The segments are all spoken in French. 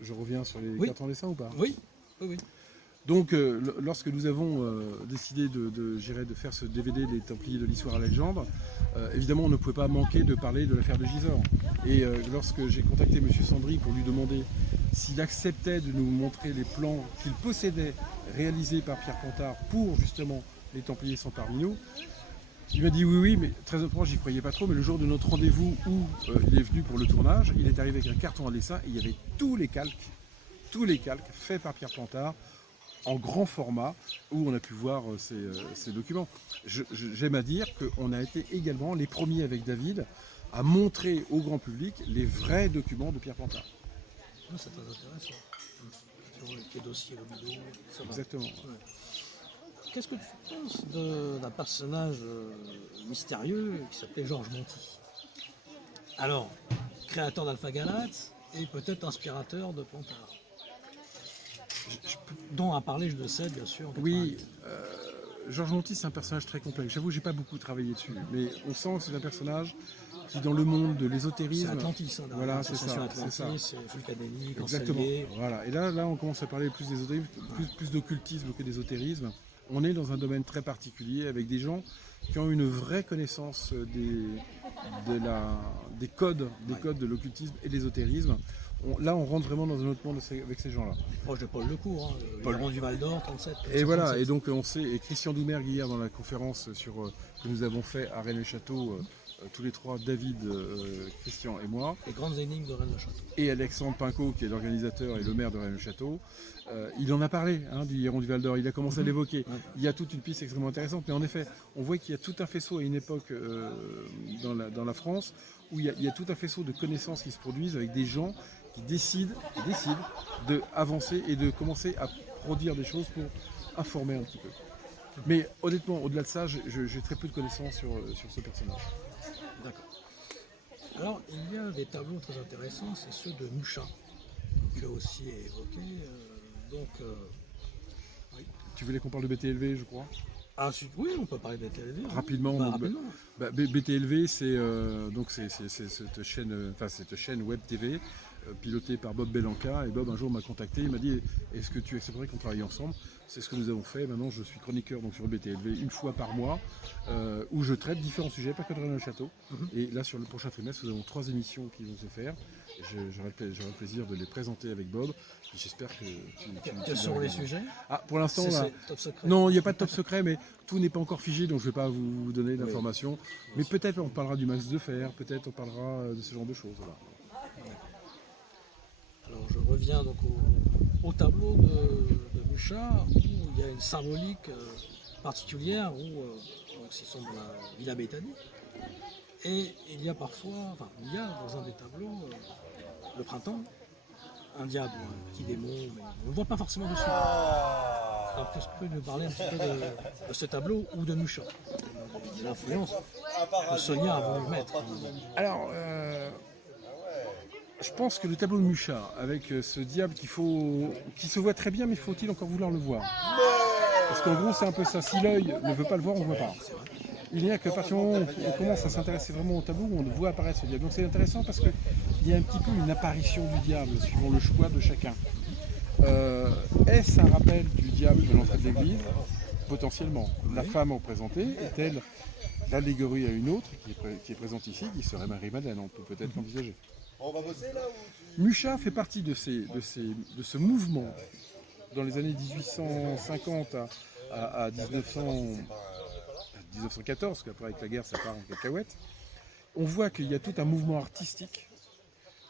Je reviens sur les Oui. 4 ans dessins ou pas? Oui, oui, oui. Donc, lorsque nous avons décidé de faire ce DVD des Templiers de l'Histoire à la légende, évidemment, on ne pouvait pas manquer de parler de l'affaire de Gisors. Et lorsque j'ai contacté M. Sandry pour lui demander s'il acceptait de nous montrer les plans qu'il possédait réalisés par Pierre Pontard pour justement les Templiers sont parmi nous, il m'a dit oui, mais très honnêtement, j'y croyais pas trop. Mais le jour de notre rendez-vous où il est venu pour le tournage, il est arrivé avec un carton à dessin et il y avait tous les calques faits par Pierre Pontard en grand format où on a pu voir ces documents. J'aime à dire qu'on a été également les premiers avec David à montrer au grand public les vrais documents de Pierre Pontard. C'est très intéressant. Sur les dossiers au bidon, etc. Exactement. Ouais. Qu'est-ce que tu penses d'un personnage mystérieux qui s'appelait Georges Monti? Alors, créateur d'Alpha Galax et peut-être inspirateur de Pontard. Dont a parlé, je le sais, bien sûr. Oui, Georges Monti, c'est un personnage très complexe. J'avoue, j'ai pas beaucoup travaillé dessus, mais on sent que c'est un personnage qui, dans le monde de l'ésotérisme, c'est Atlantis, hein, voilà, c'est ça, Atlantis, Fulcadémie, exactement. Voilà. Et là, on commence à parler plus d'ésotérisme, plus d'occultisme que d'ésotérisme. On est dans un domaine très particulier avec des gens qui ont une vraie connaissance des codes de l'occultisme et de l'ésotérisme. Là, on rentre vraiment dans un autre monde avec ces gens-là. Proche de Paul Lecourt, hein, Paul du Val d'Or, 37. Et voilà, 37. et donc on sait, et Christian Doumergue hier dans la conférence que nous avons fait à Rennes-le-Château, tous les trois, David, Christian et moi, Les grandes énigmes de Rennes-le-Château. et Alexandre Pinco qui est l'organisateur et le maire de Rennes-le-Château, il en a parlé du Héron du Val d'Or, il a commencé à l'évoquer. Ouais. Il y a toute une piste extrêmement intéressante, mais en effet, on voit qu'il y a tout un faisceau à une époque dans la France où il y a tout un faisceau de connaissances qui se produisent avec des gens qui décident d'avancer et de commencer à produire des choses pour informer un petit peu. Mais honnêtement, au-delà de ça, j'ai très peu de connaissances sur ce personnage. D'accord. Alors, il y a des tableaux très intéressants, c'est ceux de Mouchat, que tu as aussi évoqué. Oui. Tu voulais qu'on parle de BTLV, je crois? Oui, on peut parler de la télévision. Rapidement, Rapidement. BTLV, c'est cette chaîne web TV pilotée par Bob Belanca. Et Bob un jour m'a contacté, il m'a dit est-ce que tu accepterais qu'on travaille ensemble? C'est ce que nous avons fait. Maintenant, je suis chroniqueur donc, sur BTLV une fois par mois où je traite différents sujets, pas que de Rennes-le-Château. Et là, sur le prochain trimestre, nous avons 3 émissions qui vont se faire. J'aurai le plaisir de les présenter avec Bob. J'espère que Quels sont les sujets? Pour l'instant, top secret. non, il n'y a pas de top secret, mais tout n'est pas encore figé, donc je ne vais pas vous donner d'informations. Mais peut-être on parlera du max de fer, peut-être on parlera de ce genre de choses. Voilà. Alors je reviens donc au tableau de Mouchat, où il y a une symbolique particulière, où ils sont dans la Villa Béthanie. Et il y a parfois, il y a dans un des tableaux, le printemps, un diable, un petit démon, mais on ne le voit pas forcément dessus. Alors, est-ce que tu peux nous parler un petit peu de ce tableau ou de Mouchat, de l'influence que Sonia a voulu mettre? Alors, je pense que le tableau de Mouchat, avec ce diable qui se voit très bien, mais faut-il encore vouloir le voir? Parce qu'en gros, c'est un peu ça. Si l'œil ne veut pas le voir, on ne voit pas. Il n'y a que à partir du moment où on commence à s'intéresser vraiment au tableau, où on voit apparaître ce diable. Donc c'est intéressant parce qu'il y a un petit peu une apparition du diable, suivant le choix de chacun. Est-ce un rappel du diable de l'entrée de l'église? Potentiellement. La femme représentée est-elle l'allégorie à une autre qui est présente ici, qui serait Marie-Madeleine? On peut peut-être l'envisager. On va bosser là ou... Mucha fait partie de ce mouvement dans les années 1850 à 1914, parce qu'après avec la guerre ça part en cacahuète. On voit qu'il y a tout un mouvement artistique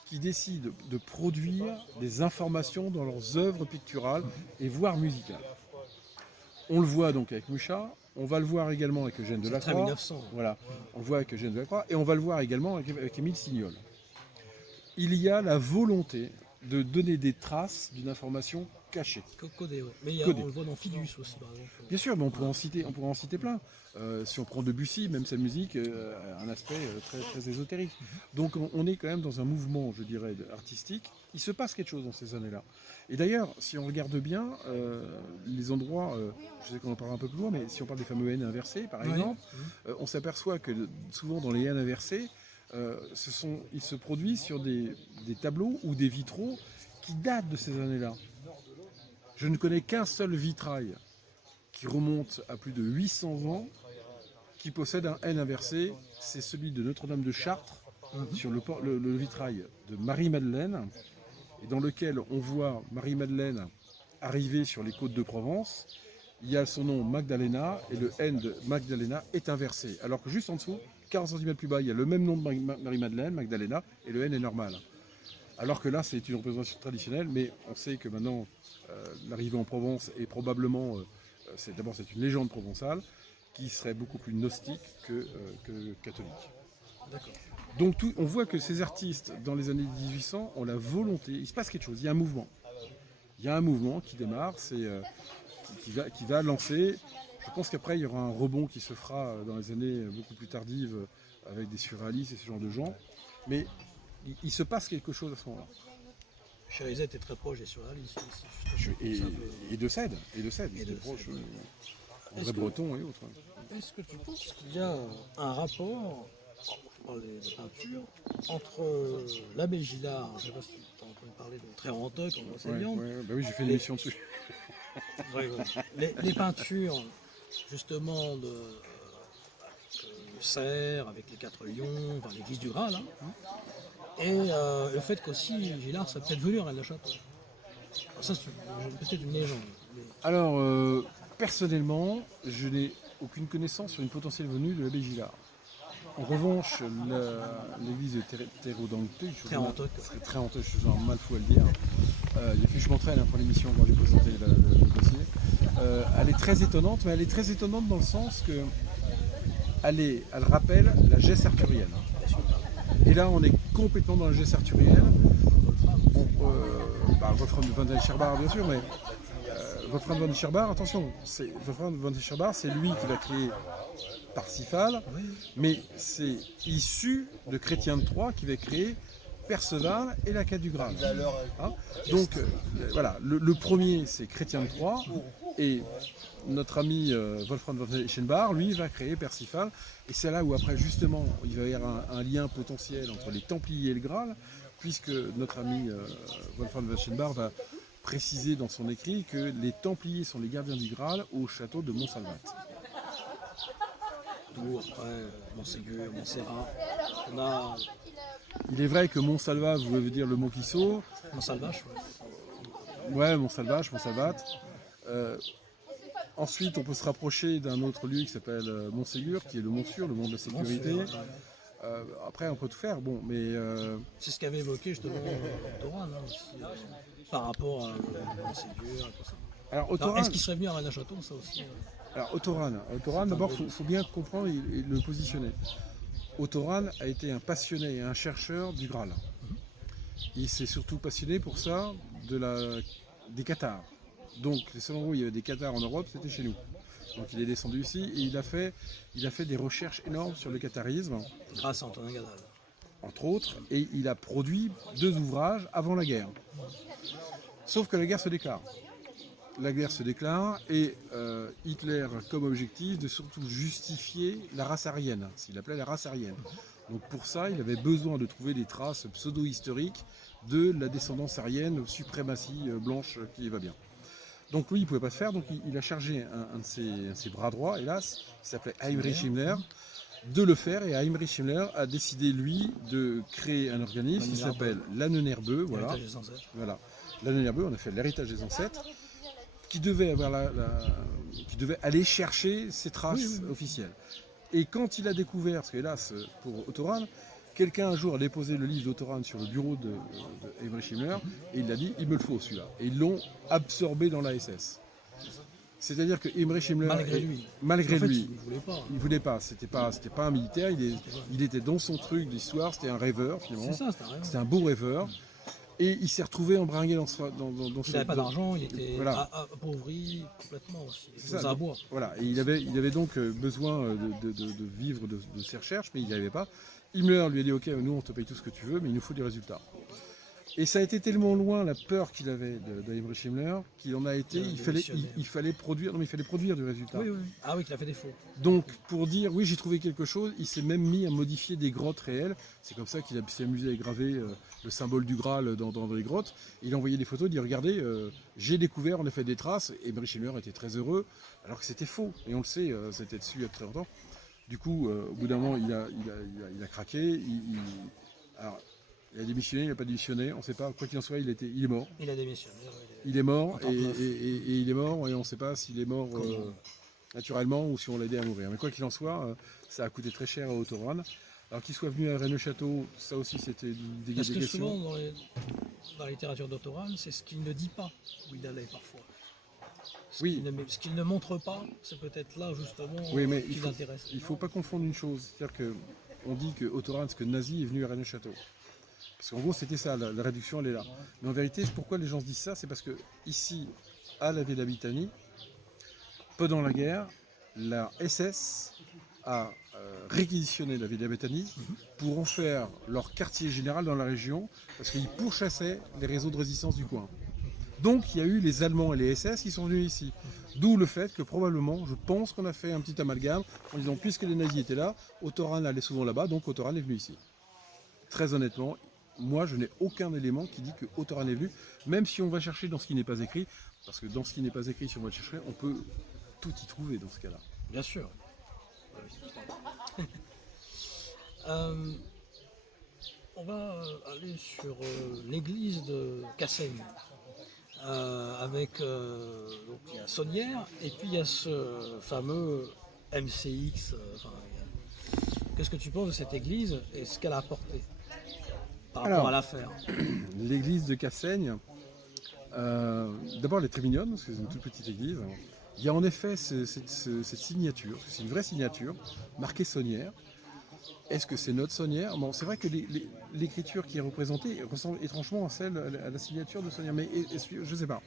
qui décide de produire des informations dans leurs œuvres picturales et voire musicales. On le voit donc avec Mucha, on va le voir également avec Eugène Delacroix. Très 1900. Voilà, on le voit avec Eugène Delacroix et on va le voir également avec Émile Signol. Il y a la volonté de donner des traces d'une information cachée. Codé, ouais. Mais on le voit dans Fidus aussi, par exemple. Bien sûr, mais on pourrait en citer plein. Si on prend Debussy, même sa musique a un aspect très, très ésotérique. Donc on est quand même dans un mouvement, je dirais, artistique. Il se passe quelque chose dans ces années-là. Et d'ailleurs, si on regarde bien, les endroits, je sais qu'on en parlera un peu plus loin, mais si on parle des fameux N inversés, par exemple, on s'aperçoit que souvent dans les N inversés, il se produit sur des tableaux ou des vitraux qui datent de ces années-là. Je ne connais qu'un seul vitrail qui remonte à plus de 800 ans, qui possède un N inversé, c'est celui de Notre-Dame de Chartres, sur le vitrail de Marie-Madeleine, et dans lequel on voit Marie-Madeleine arriver sur les côtes de Provence. Il y a son nom Magdalena, et le N de Magdalena est inversé. Alors que juste en dessous, 40 cm plus bas, il y a le même nom de Marie-Madeleine, Magdalena, et le N est normal. Alors que là, c'est une représentation traditionnelle, mais on sait que maintenant, l'arrivée en Provence est probablement, d'abord c'est une légende provençale, qui serait beaucoup plus gnostique que catholique. D'accord. Donc on voit que ces artistes, dans les années 1800, ont la volonté, il se passe quelque chose, il y a un mouvement. Il y a un mouvement qui démarre, qui va lancer. Je pense qu'après, il y aura un rebond qui se fera dans les années beaucoup plus tardives, avec des surréalistes et ce genre de gens. Mais il se passe quelque chose à ce moment-là. Chérizet était très proche des surréalistes aussi. Et de Sède. Il était proche, André Breton et autres. Est-ce que tu penses qu'il y a un rapport, je parle des peintures, entre l'abbé Gillard, je ne sais pas si tu as entendu parler de Trérantoc en enseignant. Oui, j'ai fait une émission dessus. Les peintures, justement, de Serre, avec les 4 lions, enfin l'église du Graal, et le fait qu'aussi Gillard serait peut-être venu à Rennes-le-Château. Ça, c'est peut-être une légende. Mais... Alors, personnellement, je n'ai aucune connaissance sur une potentielle venue de l'abbé Gillard. En revanche, l'église de Trérantoc, je suis mal fou à le dire. Il a fait que je m'entraîne pour l'émission quand j'ai présenté le dossier. Elle est très étonnante, mais elle est très étonnante dans le sens que elle rappelle la geste arthurienne. Et là, on est complètement dans la geste arthurienne. Wolfram von Escherbach, bien sûr, mais Wolfram von Escherbach, attention, Wolfram von Escherbach, c'est lui qui va créer Parsifal, mais c'est issu de Chrétien de Troyes qui va créer Perceval et la quête du Graal. Donc voilà, le premier c'est Chrétien de Troyes, et notre ami Wolfram von Eschenbach, lui, va créer Parsifal, et c'est là où après justement il va y avoir un lien potentiel entre les Templiers et le Graal, puisque notre ami Wolfram von Eschenbach va préciser dans son écrit que les Templiers sont les gardiens du Graal au château de Montsalvat. D'où après Montségur, Montserrat, on a... Il est vrai que Montsalvat veut dire le mot qui sauve. Montsalvache, ouais, Montsalvache, Montsalvat. Ensuite, on peut se rapprocher d'un autre lieu qui s'appelle Montségur, qui est le Mont Sûr, le mont de la sécurité. Après, on peut tout faire, bon, mais... C'est ce qu'avait évoqué justement Autoran, par rapport à Montségur et tout ça. Alors, est-ce qu'il serait venu à Rennes-le-Château, ça aussi Alors, Autoran, d'abord, il faut bien comprendre et le positionner. Autoran a été un passionné et un chercheur du Graal. Il s'est surtout passionné pour ça des cathares. Donc les seuls endroits où il y avait des cathares en Europe, c'était chez nous. Donc il est descendu ici et il a fait des recherches énormes sur le catharisme. Grâce à Antonin Gadal. Entre autres, et il a produit 2 ouvrages avant la guerre. Sauf que la guerre se déclare. La guerre se déclare et Hitler a comme objectif de surtout justifier la race aryenne, ce qu'il appelait la race aryenne. Donc pour ça, il avait besoin de trouver des traces pseudo-historiques de la descendance aryenne, suprématie blanche qui va bien. Donc lui, il ne pouvait pas se faire, donc il a chargé un de ses bras droits, hélas, qui s'appelait Heinrich Himmler, de le faire, et Heinrich Himmler a décidé, lui, de créer un organisme qui s'appelle l'Ahnenerbe, voilà. L'Ahnenerbe, on a fait l'héritage des ancêtres, qui devait aller chercher ses traces officielles. Et quand il a découvert, parce que hélas pour Autoran, quelqu'un un jour a déposé le livre d'Autoran sur le bureau de Heinrich Himmler, et il a dit il me le faut celui-là. Et ils l'ont absorbé dans la SS. C'est-à-dire que Heinrich Himmler, malgré lui, il voulait pas. C'était pas un militaire. Il était dans son truc d'histoire. C'était un rêveur finalement. C'était un beau rêveur. Et il s'est retrouvé embringué dans il n'avait pas d'argent, il était appauvri complètement aussi. Dans un bois. Voilà, et il avait donc besoin de vivre de ses recherches, mais il n'y arrivait pas. Himmler lui a dit ok, nous on te paye tout ce que tu veux, mais il nous faut des résultats. Et ça a été tellement loin la peur qu'il avait de Heinrich Himmler qu'il en a été, il fallait produire du résultat. Oui, oui. Ah oui, qu'il a fait défaut. Donc pour dire oui j'ai trouvé quelque chose, il s'est même mis à modifier des grottes réelles. C'est comme ça qu'il s'est amusé à graver le symbole du Graal dans les grottes. Il a envoyé des photos, il dit regardez, j'ai découvert en effet des traces. Et Heinrich Himmler était très heureux, alors que c'était faux. Et on le sait, c'était dessus il y a très longtemps. Du coup, au bout d'un moment, il a craqué. Alors, il a démissionné, il n'a pas démissionné, on ne sait pas. Quoi qu'il en soit, il est mort. Il a démissionné. Il est mort et il est mort et on ne sait pas s'il est mort naturellement ou si on l'a aidé à mourir. Mais quoi qu'il en soit, ça a coûté très cher à Otto Rahn. Alors qu'il soit venu à Rennes-le-Château, ça aussi c'était des Parce que questions. souvent dans la littérature d'Otto Rahn, c'est ce qu'il ne dit pas où il allait parfois. Ce qu'il ne montre pas, c'est peut-être là justement qui l'intéresse. Il ne faut pas confondre une chose. C'est-à-dire qu'on dit que Otto Rahn, que nazi, est venu à Rennes-le-Château. Parce qu'en gros, c'était ça, la réduction, elle est là. Mais en vérité, pourquoi les gens se disent ça? C'est parce que ici, à la Villa Bitani, pendant la guerre, la SS a réquisitionné la Villa Bitani pour en faire leur quartier général dans la région, parce qu'ils pourchassaient les réseaux de résistance du coin. Donc, il y a eu les Allemands et les SS qui sont venus ici. D'où le fait que probablement, je pense qu'on a fait un petit amalgame en disant, puisque les nazis étaient là, Otto Rahn allait souvent là-bas, donc Otto Rahn est venu ici. Très honnêtement, moi, je n'ai aucun élément qui dit que Otto Rahn est venu, même si on va chercher dans ce qui n'est pas écrit, parce que dans ce qui n'est pas écrit, si on va le chercher, on peut tout y trouver dans ce cas-là. Bien sûr. On va aller sur l'église de Cassaigne, avec donc il y a Sonnières, et puis il y a ce fameux MCX. Qu'est-ce que tu penses de cette église et ce qu'elle a apporté par rapport à l'affaire? L'église de Cassaigne, d'abord elle est très mignonne, parce que c'est une toute petite église. Il y a en effet cette signature, c'est une vraie signature, marquée Sonnières. Est-ce que c'est notre Sonnières? Bon, c'est vrai que l'écriture qui est représentée ressemble étrangement à celle, à la signature de Sonnières, mais je ne sais pas.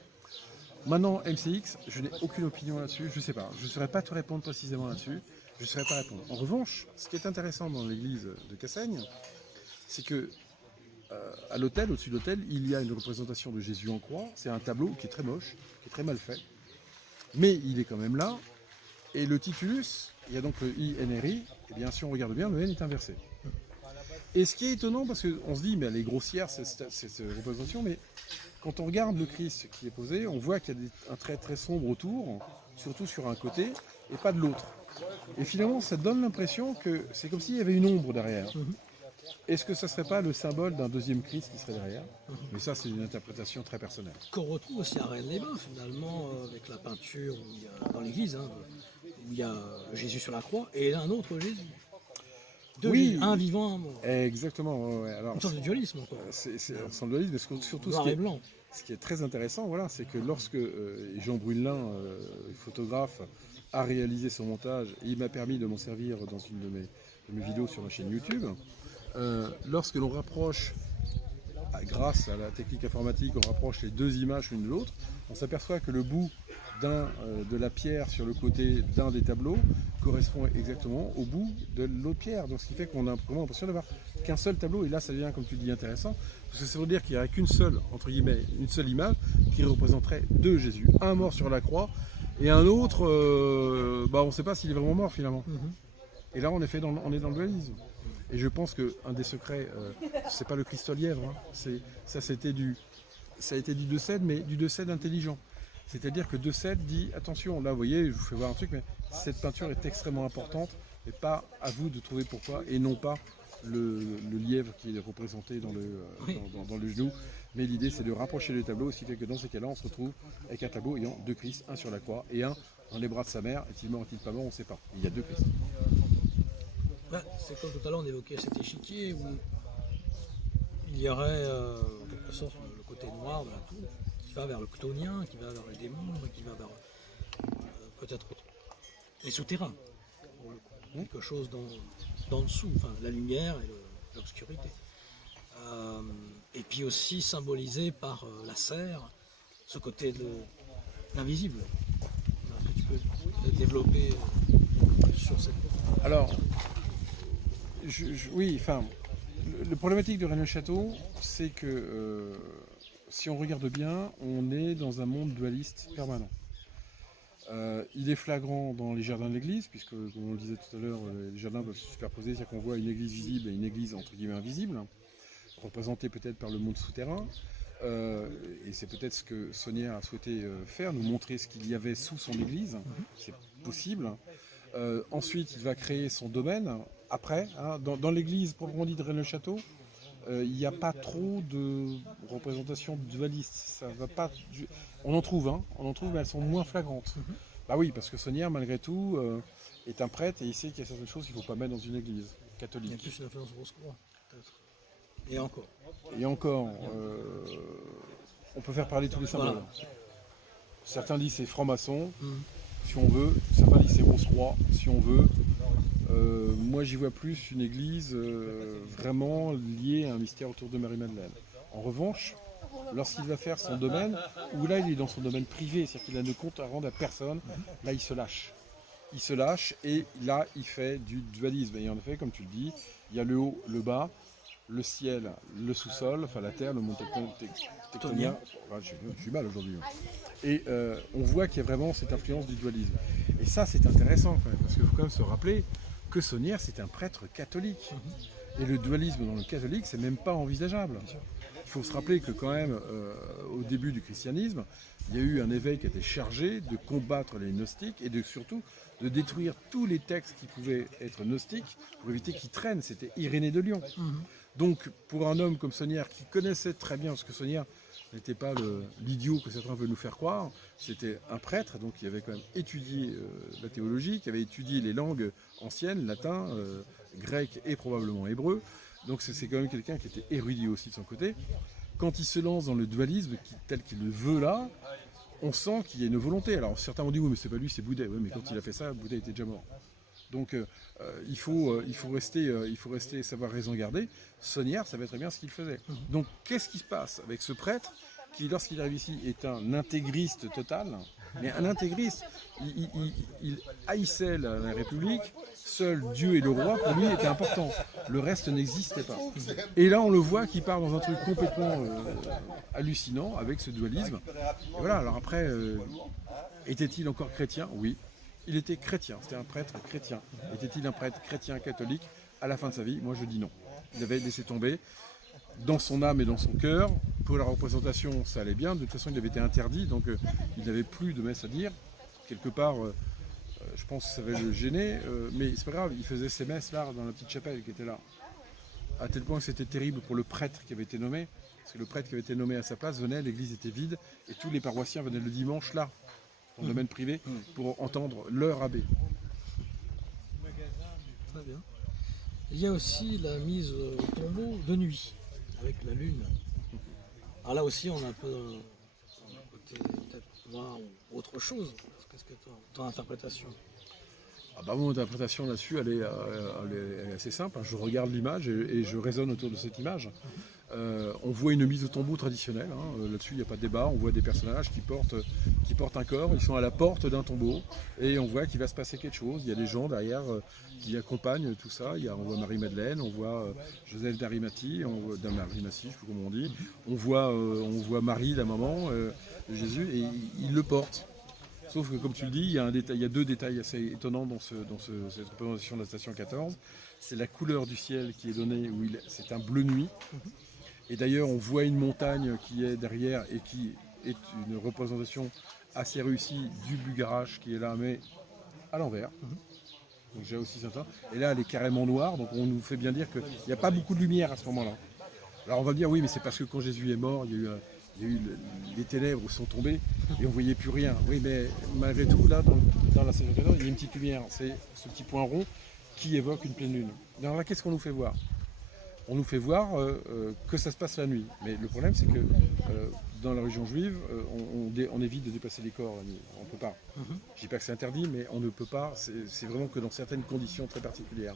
Maintenant, MCX, je n'ai aucune opinion là-dessus, je ne sais pas. Je ne saurais pas te répondre précisément là-dessus, je ne saurais pas répondre. En revanche, ce qui est intéressant dans l'église de Cassaigne, c'est que à l'autel, au-dessus de l'autel, il y a une représentation de Jésus en croix. C'est un tableau qui est très moche, qui est très mal fait, mais il est quand même là. Et le titulus, il y a donc le INRI, et bien si on regarde bien, le N est inversé. Et ce qui est étonnant, parce qu'on se dit, mais elle est grossière cette représentation, mais quand on regarde le Christ qui est posé, on voit qu'il y a un trait très sombre autour, surtout sur un côté, et pas de l'autre. Et finalement, ça donne l'impression que c'est comme s'il y avait une ombre derrière. Est-ce que ça ne serait pas le symbole d'un deuxième Christ qui serait derrière? Mais ça, c'est une interprétation très personnelle. Qu'on retrouve aussi à Rennes-les-Bains, finalement, avec la peinture dans l'église, où il y a Jésus sur la croix et un autre Jésus. Oui, un vivant, un mort. Exactement. Ouais. Alors, une sorte de dualisme, quoi. C'est une sorte de dualisme, mais surtout Noir et blanc. Ce qui est très intéressant, voilà, c'est que lorsque Jean Brunelin, photographe, a réalisé son montage, et il m'a permis de m'en servir dans une de mes vidéos sur ma chaîne YouTube, lorsque l'on rapproche, grâce à la technique informatique, on rapproche les deux images l'une de l'autre, on s'aperçoit que le bout de la pierre sur le côté d'un des tableaux correspond exactement au bout de l'autre pierre. Donc ce qui fait qu'on a vraiment l'impression d'avoir qu'un seul tableau. Et là, ça devient, comme tu dis, intéressant, parce que ça veut dire qu'il n'y a qu'une seule, entre guillemets, une seule image qui représenterait deux Jésus. Un mort sur la croix et un autre, on ne sait pas s'il est vraiment mort finalement. Et là, on est dans le dualisme. Et je pense qu'un des secrets, c'est pas le Christ-lièvre, ça a été du De Sède, mais du De Sède intelligent. C'est-à-dire que De Sède dit, attention, là vous voyez, je vous fais voir un truc, mais cette peinture est extrêmement importante, et pas à vous de trouver pourquoi, et non pas le lièvre qui est représenté dans le genou. Mais l'idée c'est de rapprocher les tableaux, ce qui fait que dans ces cas-là, on se retrouve avec un tableau ayant deux Christ, un sur la croix et un dans les bras de sa mère. Est-il mort, est-il pas mort, on ne sait pas. Il y a deux Christ. C'est comme tout à l'heure on évoquait cet échiquier où il y aurait en quelque sorte le côté noir de la tour qui va vers le chtonien, qui va vers les démons, qui va vers peut-être les souterrains, quelque chose dans dessous, enfin la lumière et l'obscurité. Et puis aussi symbolisé par la serre, ce côté de l'invisible que tu peux développer sur cette... Alors, oui, enfin, Le problématique de Rennes-le-Château, c'est que si on regarde bien, on est dans un monde dualiste permanent. Il est flagrant dans les jardins de l'église, puisque, comme on le disait tout à l'heure, les jardins peuvent se superposer, c'est-à-dire qu'on voit une église visible et une église entre guillemets invisible, représentée peut-être par le monde souterrain. Et c'est peut-être ce que Saunière a souhaité faire, nous montrer ce qu'il y avait sous son église. C'est possible. Ensuite, il va créer son domaine. Après, dans l'église proprement dit de Rennes-le-Château, il n'y a pas trop de représentations dualistes. Ça va pas. On en trouve, mais elles sont moins flagrantes. Bah oui, parce que Saunière, malgré tout, est un prêtre et il sait qu'il y a certaines choses qu'il ne faut pas mettre dans une église catholique. Il y a plus une influence rose-croix, peut-être. Et encore. Et encore, on peut faire parler tous les symboles. Voilà. Certains disent c'est franc-maçon, si on veut. Certains disent c'est rose-croix, si on veut. Moi, j'y vois plus une église vraiment liée à un mystère autour de Marie-Madeleine. En revanche, lorsqu'il va faire son domaine, où là, il est dans son domaine privé, c'est-à-dire qu'il a ne compte à rendre à personne, là, il se lâche. Il se lâche et là, il fait du dualisme. Et en effet, comme tu le dis, il y a le haut, le bas, le ciel, le sous-sol, enfin la terre, le monde tectonien. Enfin, je suis mal aujourd'hui. Et on voit qu'il y a vraiment cette influence du dualisme. Et ça, c'est intéressant quand même, parce qu'il faut quand même se rappeler que Saunière, c'est un prêtre catholique. Et le dualisme dans le catholique, c'est même pas envisageable. Il faut se rappeler que quand même, au début du christianisme, il y a eu un évêque qui était chargé de combattre les gnostiques et surtout de détruire tous les textes qui pouvaient être gnostiques pour éviter qu'ils traînent. C'était Irénée de Lyon. Donc, pour un homme comme Saunière, qui connaissait très bien, parce que Saunière n'était pas l'idiot que certains veulent nous faire croire, c'était un prêtre, donc qui avait quand même étudié la théologie, qui avait étudié les langues anciennes, latin, grec et probablement hébreu. Donc c'est quand même quelqu'un qui était érudit aussi de son côté. Quand il se lance dans le dualisme tel qu'il le veut là, on sent qu'il y a une volonté. Alors certains ont dit oui mais c'est pas lui, c'est Boudet. Oui, mais quand il a fait ça, Boudet était déjà mort. Donc il faut rester savoir raison garder. Saunière savait très bien ce qu'il faisait. Donc qu'est-ce qui se passe avec ce prêtre qui, lorsqu'il arrive ici, est un intégriste total, mais un intégriste, il haïssait la République, seul Dieu et le roi, pour lui, était important. Le reste n'existait pas. Et là, on le voit qui part dans un truc complètement hallucinant, avec ce dualisme. Et voilà, alors après, était-il encore chrétien? Oui. Il était chrétien, c'était un prêtre chrétien. Était-il un prêtre chrétien catholique à la fin de sa vie? Moi, je dis non. Il avait laissé tomber. Dans son âme et dans son cœur, pour la représentation, ça allait bien. De toute façon, il avait été interdit, donc il n'avait plus de messe à dire. Quelque part, je pense que ça va le gêner, mais c'est pas grave, il faisait ses messes là, dans la petite chapelle qui était là. À tel point que c'était terrible pour le prêtre qui avait été nommé, parce que le prêtre qui avait été nommé à sa place venait, l'église était vide, et tous les paroissiens venaient le dimanche là, dans le domaine privé, pour entendre leur abbé. Très bien. Il y a aussi la mise au tombeau de nuit, avec la lune. Alors là aussi, on a un peu un côté peut-être noir ou autre chose. Qu'est-ce que ton interprétation? Ah bah mon interprétation là-dessus, elle est assez simple. Je regarde l'image et je raisonne autour de cette image. On voit une mise au tombeau traditionnelle, là-dessus il n'y a pas de débat. On voit des personnages qui portent un corps, ils sont à la porte d'un tombeau et on voit qu'il va se passer quelque chose. Il y a des gens derrière qui accompagnent tout ça. On voit Marie-Madeleine, on voit Joseph d'Arimathie, d'Arimathie, je sais plus comment on dit. On voit Marie, la maman de Jésus, et ils le portent. Sauf que comme tu le dis, il y a deux détails assez étonnants dans cette représentation de la station 14. C'est la couleur du ciel qui est donnée, c'est un bleu nuit. Et d'ailleurs, on voit une montagne qui est derrière et qui est une représentation assez réussie du Bugarach qui est là, mais à l'envers. Donc j'ai aussi certain. Et là, elle est carrément noire, donc on nous fait bien dire qu'il n'y a pas beaucoup de lumière à ce moment-là. Alors on va dire oui, mais c'est parce que quand Jésus est mort, il y a eu les ténèbres sont tombées et on ne voyait plus rien. Oui, mais malgré tout, là, dans la station 14, il y a une petite lumière. C'est ce petit point rond qui évoque une pleine lune. Alors là, qu'est-ce qu'on nous fait voir? On nous fait voir que ça se passe la nuit. Mais le problème, c'est que dans la religion juive, on évite de dépasser les corps la nuit. On ne peut pas. Je ne dis pas que c'est interdit, mais on ne peut pas. C'est vraiment que dans certaines conditions très particulières.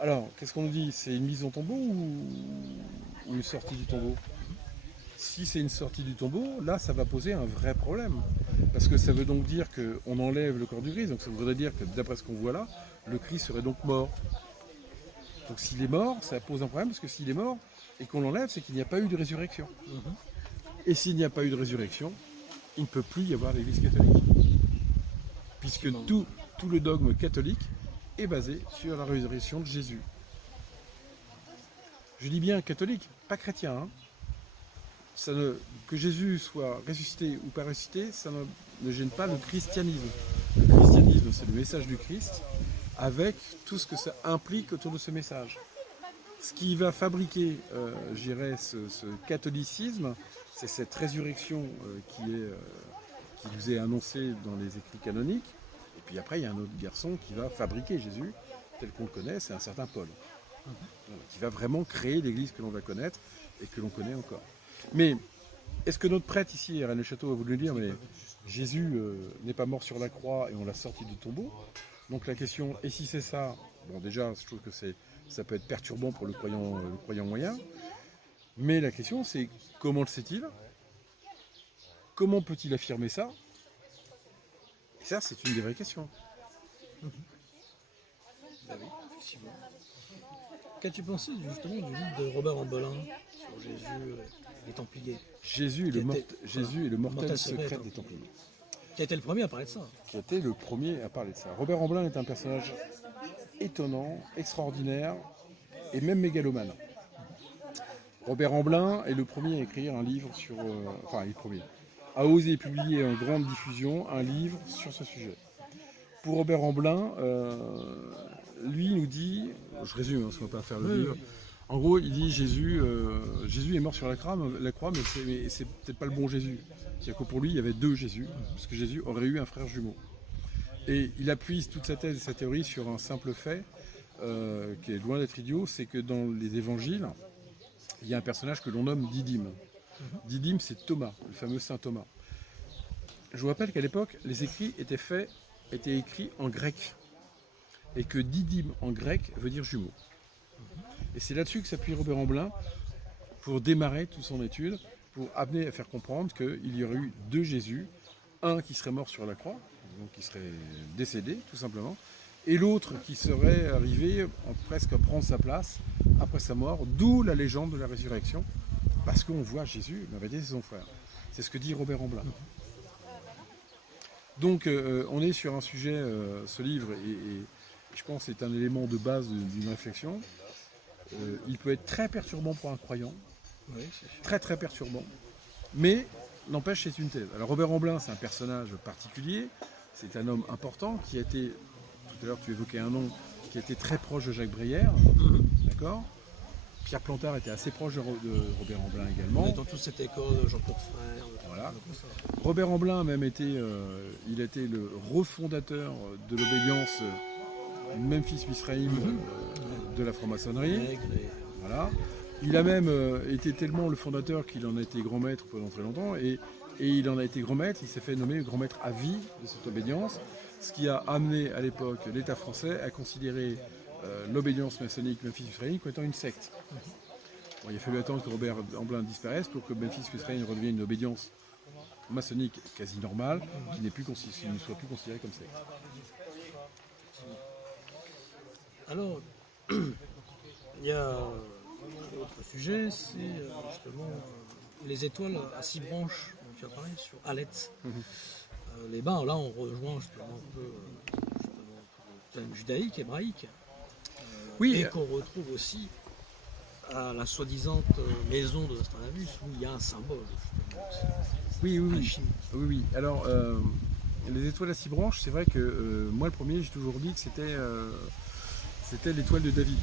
Alors, qu'est-ce qu'on nous dit? C'est une mise en tombeau ou une sortie du tombeau? Si c'est une sortie du tombeau, là, ça va poser un vrai problème. Parce que ça veut donc dire qu'on enlève le corps du Christ. Donc ça voudrait dire que, d'après ce qu'on voit là, le Christ serait donc mort. Donc s'il est mort, ça pose un problème, parce que s'il est mort et qu'on l'enlève, c'est qu'il n'y a pas eu de résurrection. Et s'il n'y a pas eu de résurrection, il ne peut plus y avoir d'église catholique. Puisque tout le dogme catholique est basé sur la résurrection de Jésus. Je dis bien catholique, pas chrétien. Hein. Que Jésus soit ressuscité ou pas ressuscité, ça ne gêne pas le christianisme. Le christianisme, c'est le message du Christ, avec tout ce que ça implique autour de ce message. Ce qui va fabriquer, je dirais, ce catholicisme, c'est cette résurrection qui nous est annoncée dans les écrits canoniques. Et puis après, il y a un autre garçon qui va fabriquer Jésus, tel qu'on le connaît, c'est un certain Paul. Voilà, qui va vraiment créer l'église que l'on va connaître et que l'on connaît encore. Mais est-ce que notre prêtre ici, à Rennes-le-Château, a voulu dire, mais Jésus n'est pas mort sur la croix et on l'a sorti du tombeau? Donc la question, et si c'est ça, bon déjà, je trouve que ça peut être perturbant pour le croyant moyen, mais la question c'est, comment le sait-il? Comment peut-il affirmer ça? Et ça, c'est une des vraies questions. Bah oui, effectivement. Qu'as-tu pensé justement du livre de Robert Ambelin sur Jésus et les Templiers? Jésus est le mortel secret des Templiers. Qui a été le premier à parler de ça? Qui a été le premier à parler de ça. Robert Ambelin est un personnage étonnant, extraordinaire et même mégalomane. Robert Ambelin est le premier à écrire un livre sur... enfin, il est le premier. A osé publier en grande diffusion un livre sur ce sujet. Pour Robert Ambelin, lui nous dit, je résume, parce qu'on ne va pas faire le livre, en gros il dit Jésus est mort sur la croix, mais c'est peut-être pas le bon Jésus. C'est-à-dire que pour lui il y avait deux Jésus, parce que Jésus aurait eu un frère jumeau. Et il appuie toute sa thèse et sa théorie sur un simple fait, qui est loin d'être idiot, c'est que dans les évangiles, il y a un personnage que l'on nomme Didyme. Didyme, c'est Thomas, le fameux saint Thomas. Je vous rappelle qu'à l'époque, les écrits étaient écrits en grec. Et que Didyme en grec veut dire jumeau. Et c'est là-dessus que s'appuie Robert Ambelin pour démarrer toute son étude, pour amener à faire comprendre qu'il y aurait eu deux Jésus, un qui serait mort sur la croix, donc qui serait décédé tout simplement, et l'autre qui serait arrivé presque à prendre sa place après sa mort, d'où la légende de la résurrection, parce qu'on voit Jésus baptiser son frère. C'est ce que dit Robert Ambelin. Donc on est sur un sujet, ce livre, et je pense que c'est un élément de base d'une réflexion. Il peut être très perturbant pour un croyant, très très perturbant, mais n'empêche c'est une thèse. Alors Robert Ambelin, c'est un personnage particulier, c'est un homme important qui a été, tout à l'heure tu évoquais un nom, qui a été très proche de Jacques Brière, d'accord ? Pierre Plantard était assez proche de Robert Ambelin également. Dans toute cette école, Jean-Claude Frère. Voilà. Robert Ambelin a même été, il a été le refondateur de l'obédience Memphis-Misraïm de la franc-maçonnerie. Voilà. Il a même été tellement le fondateur qu'il en a été grand maître pendant très longtemps, et il en a été grand maître, il s'est fait nommer grand maître à vie de cette obédience, ce qui a amené à l'époque l'État français à considérer l'obédience maçonnique Memphis-Misraïm comme étant une secte. Bon, il a fallu attendre que Robert Ambelin disparaisse pour que Memphis-Misraïm redevienne une obédience maçonnique quasi normale, qui ne soit plus considérée comme secte. Alors, il y a un autre sujet, c'est justement les étoiles à 6 branches dont tu as parlé sur Aleth. Les bains, là on rejoint justement un peu le thème judaïque, hébraïque, et qu'on retrouve aussi à la soi-disant maison de Nostradamus où il y a un symbole. Oui. Alors, les étoiles à 6 branches, c'est vrai que moi le premier, j'ai toujours dit que c'était l'étoile de David.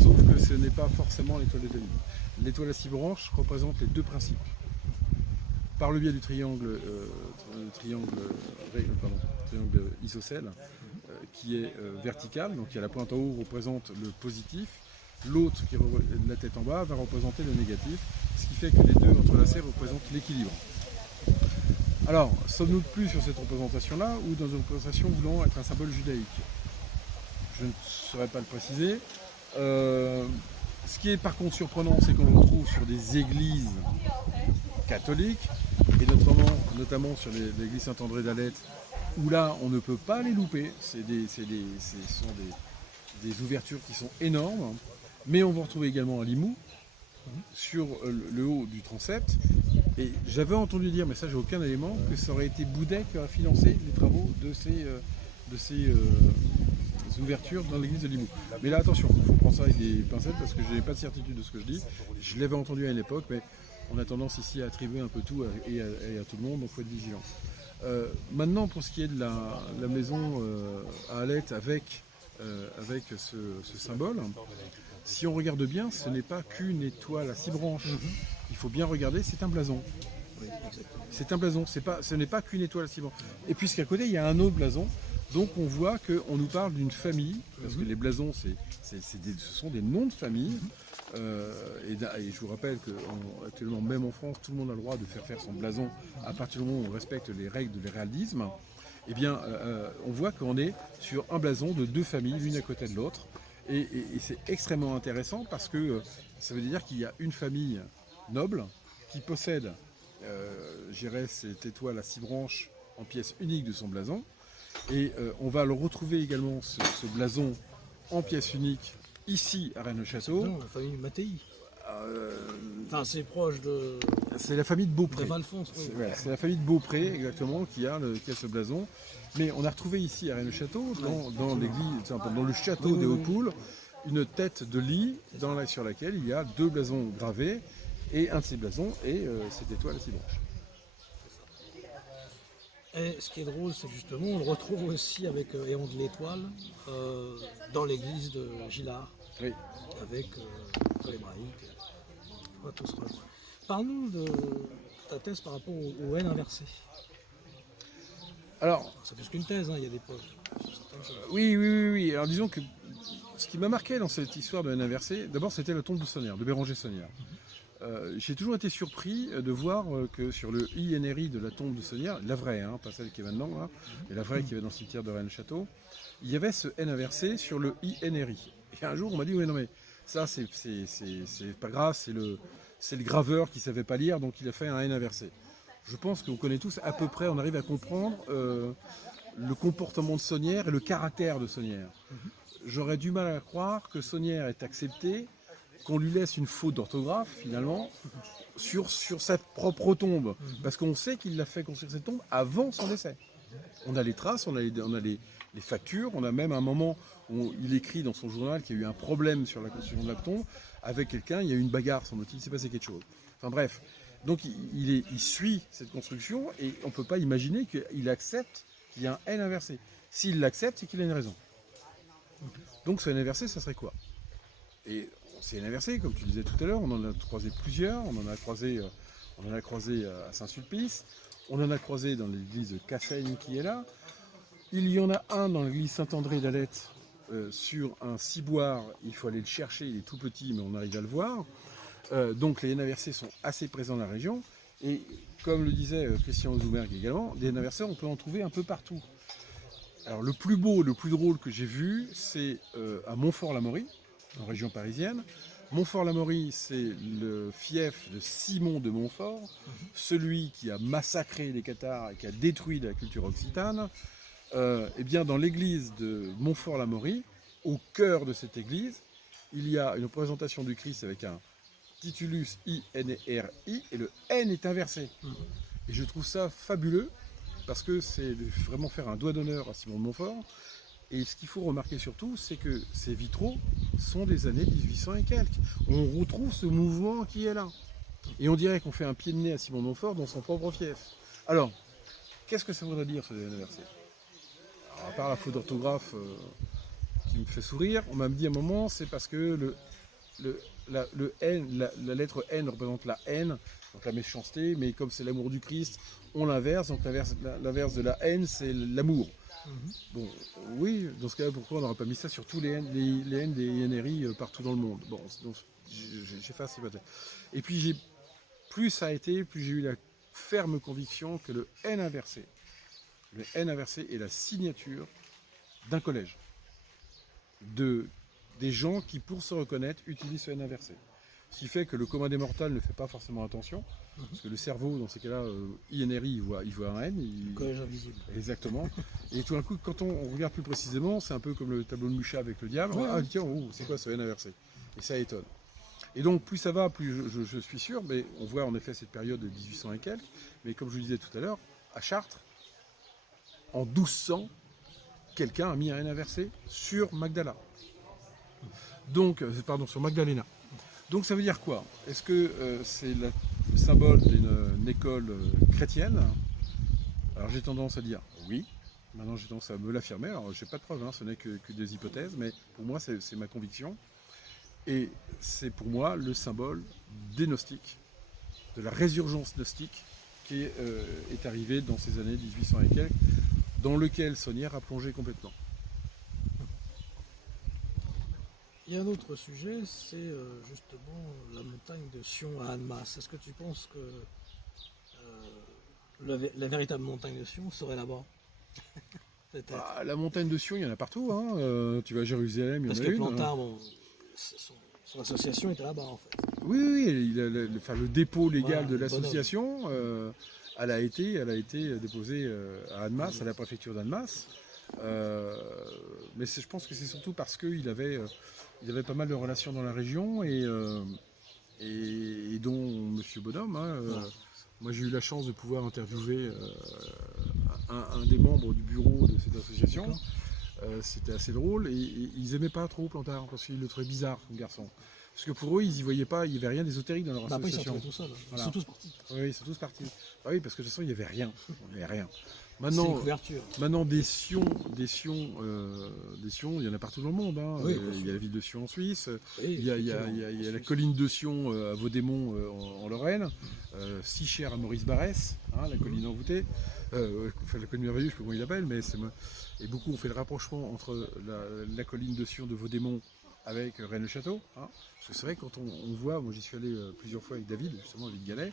Sauf que ce n'est pas forcément l'étoile de David. L'étoile à 6 branches représente les deux principes. Par le biais du triangle isocèle, qui est vertical, donc il y a la pointe en haut représente le positif, l'autre qui est la tête en bas va représenter le négatif, ce qui fait que les deux entrelacés représentent l'équilibre. Alors, sommes-nous plus sur cette représentation-là ou dans une représentation voulant être un symbole judaïque? Je ne saurais pas le préciser. Ce qui est par contre surprenant, c'est qu'on le retrouve sur des églises catholiques, et notamment sur l'église Saint-André d'Aleth, où là on ne peut pas les louper. Ce sont des ouvertures qui sont énormes. Mais on va retrouver également un Limoux sur le haut du transept. Et j'avais entendu dire, mais ça j'ai aucun élément, que ça aurait été Boudet qui aurait financé les travaux de ces ouvertures dans l'église de Limoux. Mais là attention, il faut prendre ça avec des pincettes parce que je n'ai pas de certitude de ce que je dis. Je l'avais entendu à une époque, mais on a tendance ici à attribuer un peu tout et à tout le monde, donc il faut être vigilant. Maintenant, pour ce qui est de la maison à Alette avec ce symbole, si on regarde bien, ce n'est pas qu'une étoile à 6 branches. Il faut bien regarder, c'est un blason. C'est un blason, ce n'est pas qu'une étoile à 6 branches. Et puisqu'à côté, il y a un autre blason, donc on voit qu'on nous parle d'une famille, parce que les blasons, ce sont des noms de famille. Et je vous rappelle qu'actuellement, même en France, tout le monde a le droit de faire son blason à partir du moment où on respecte les règles de l'héraldisme. Eh bien, on voit qu'on est sur un blason de 2 familles, l'une à côté de l'autre. Et c'est extrêmement intéressant parce que ça veut dire qu'il y a une famille noble qui possède, cette étoile à 6 branches en pièce unique de son blason. Et on va le retrouver également, ce blason en pièce unique, ici à Rennes-le-Château. Non, la famille Mattei. Enfin, c'est proche de. C'est la famille de Beaupré. De Valfons, oui. C'est la famille de Beaupré, exactement, qui a ce blason. Mais on a retrouvé ici à Rennes-le-Château, dans l'église, dans le château des Hautes-Poules, une tête de lit sur laquelle il y a 2 blasons gravés. Et un de ces blasons est cette étoile à 6 branches. Et ce qui est drôle, c'est justement, on le retrouve aussi avec Éon de l'Étoile dans l'église de Gillard, Oui. avec hébraïque. On va tous rejoindre. Parle-nous de ta thèse par rapport au N inversé. Alors, c'est plus qu'une thèse, hein, il y a des preuves sur certaines choses. Oui. Alors disons que ce qui m'a marqué dans cette histoire de N inversé, d'abord c'était la tombe de Saunière, de Béranger Saunière. J'ai toujours été surpris de voir que sur le INRI de la tombe de Saunière, la vraie, hein, pas celle qui est maintenant, là, mais la vraie qui est dans le cimetière de Rennes-Château, il y avait ce N inversé sur le INRI. Et un jour on m'a dit, oui non mais ça c'est pas grave, c'est le graveur qui savait pas lire, donc il a fait un N inversé. Je pense qu'on connaît tous à peu près, on arrive à comprendre le comportement de Saunière et le caractère de Saunière. J'aurais du mal à croire que Saunière ait accepté qu'on lui laisse une faute d'orthographe, finalement, sur sa propre tombe. Parce qu'on sait qu'il l'a fait construire cette tombe avant son décès. On a les traces, on a les factures, on a même un moment où il écrit dans son journal qu'il y a eu un problème sur la construction de la tombe avec quelqu'un, il y a eu une bagarre, semble-t-il, il s'est passé quelque chose. Enfin bref, donc il suit cette construction et on ne peut pas imaginer qu'il accepte qu'il y a un N inversé. S'il l'accepte, c'est qu'il a une raison. Donc ce N inversé, ça serait quoi? Et c'est N inversé, comme tu disais tout à l'heure, on en a croisé plusieurs, on en a croisé à Saint-Sulpice, on en a croisé dans l'église de Cassaigne qui est là, il y en a un dans l'église Saint-André d'Alette sur un ciboire, il faut aller le chercher, il est tout petit mais on arrive à le voir. Donc les N inversés sont assez présents dans la région, et comme le disait Christian Zoumergue également, des N inversés on peut en trouver un peu partout. Alors le plus beau, le plus drôle que j'ai vu, c'est à Montfort-l'Amaury, en région parisienne. Montfort-l'Amaury, c'est le fief de Simon de Montfort, celui qui a massacré les Cathares et qui a détruit la culture occitane. Eh bien, dans l'église de Montfort-l'Amaury, au cœur de cette église, il y a une représentation du Christ avec un titulus INRI et le N est inversé. Et je trouve ça fabuleux parce que c'est vraiment faire un doigt d'honneur à Simon de Montfort. Et ce qu'il faut remarquer surtout, c'est que ces vitraux sont des années 1800 et quelques. On retrouve ce mouvement qui est là. Et on dirait qu'on fait un pied de nez à Simon de Montfort dans son propre fief. Alors, qu'est-ce que ça voudrait dire ce N inversé? Alors, à part la faute d'orthographe qui me fait sourire, on m'a dit à un moment, c'est parce que la lettre N représente la haine, donc la méchanceté, mais comme c'est l'amour du Christ, on l'inverse, donc l'inverse de la haine, c'est l'amour. Bon, oui, dans ce cas-là, pourquoi on n'aurait pas mis ça sur tous les N des INRI partout dans le monde? Bon, donc j'efface ces batailles. Et puis, plus ça a été, plus j'ai eu la ferme conviction que le N inversé est la signature d'un collège. Des gens qui, pour se reconnaître, utilisent ce N inversé. Ce qui fait que le commun des mortels ne fait pas forcément attention, parce que le cerveau, dans ces cas-là, INRI, il voit un N. Collège invisible. Exactement. Et tout d'un coup, quand on regarde plus précisément, c'est un peu comme le tableau de Mucha avec le diable. Ouais. Ah tiens, c'est quoi ce N inversé? Et ça étonne. Et donc plus ça va, plus je suis sûr, mais on voit en effet cette période de 1800 et quelques, mais comme je vous disais tout à l'heure, à Chartres, en 1200, quelqu'un a mis un N inversé sur Magdala. Donc, pardon, sur Magdalena. Donc ça veut dire quoi? Est-ce que c'est le symbole d'une école chrétienne? Alors j'ai tendance à dire oui. Maintenant j'ai tendance à me l'affirmer. Alors j'ai pas de preuve, hein, ce n'est que des hypothèses, mais pour moi c'est ma conviction. Et c'est pour moi le symbole des gnostiques, de la résurgence gnostique qui est arrivée dans ces années 1800 et quelques, dans lequel Saunière a plongé complètement. Il y a un autre sujet, c'est justement la montagne de Sion à Annemasse. Est-ce que tu penses que la véritable montagne de Sion serait là-bas? Peut-être. Ah, la montagne de Sion, il y en a partout. Hein. Tu vas à Jérusalem, il y en Parce a que une. Plantard, son association était là-bas en fait. Oui, le dépôt légal Voilà, de le l'association, elle a été déposée à Annemasse, à la préfecture d'Annemasse. Mais je pense que c'est surtout parce qu'il avait pas mal de relations dans la région et dont Monsieur Bonhomme. Hein, Voilà. moi, j'ai eu la chance de pouvoir interviewer un des membres du bureau de cette association. C'était assez drôle et ils aimaient pas trop Plantard parce qu'ils le trouvaient bizarre comme garçon. Parce que pour eux, ils y voyaient pas, il n'y avait rien d'ésotérique dans leur Bah, après, ils sont association. retrouvés tout seuls. Voilà. Ils sont tous partis. Oui, ils sont tous partis. Ah oui, parce que de toute façon, il n'y avait rien. Il n'y avait rien. C'est une Maintenant, couverture. des Sions, il y en a partout dans le monde. Hein. Oui, bien Il y a la ville de Sion en Suisse, Oui, il y a effectivement. la colline de Sion à Vaudémont en Lorraine, si chère à Maurice Barrès, hein, la colline envoûtée, enfin la colline merveilleuse, je sais pas comment il l'appelle, mais et beaucoup ont fait le rapprochement entre la colline de Sion de Vaudémont avec Rennes-le-Château. Hein. Parce que c'est vrai, quand on voit, moi j'y suis allé plusieurs fois avec David, justement David Gallet,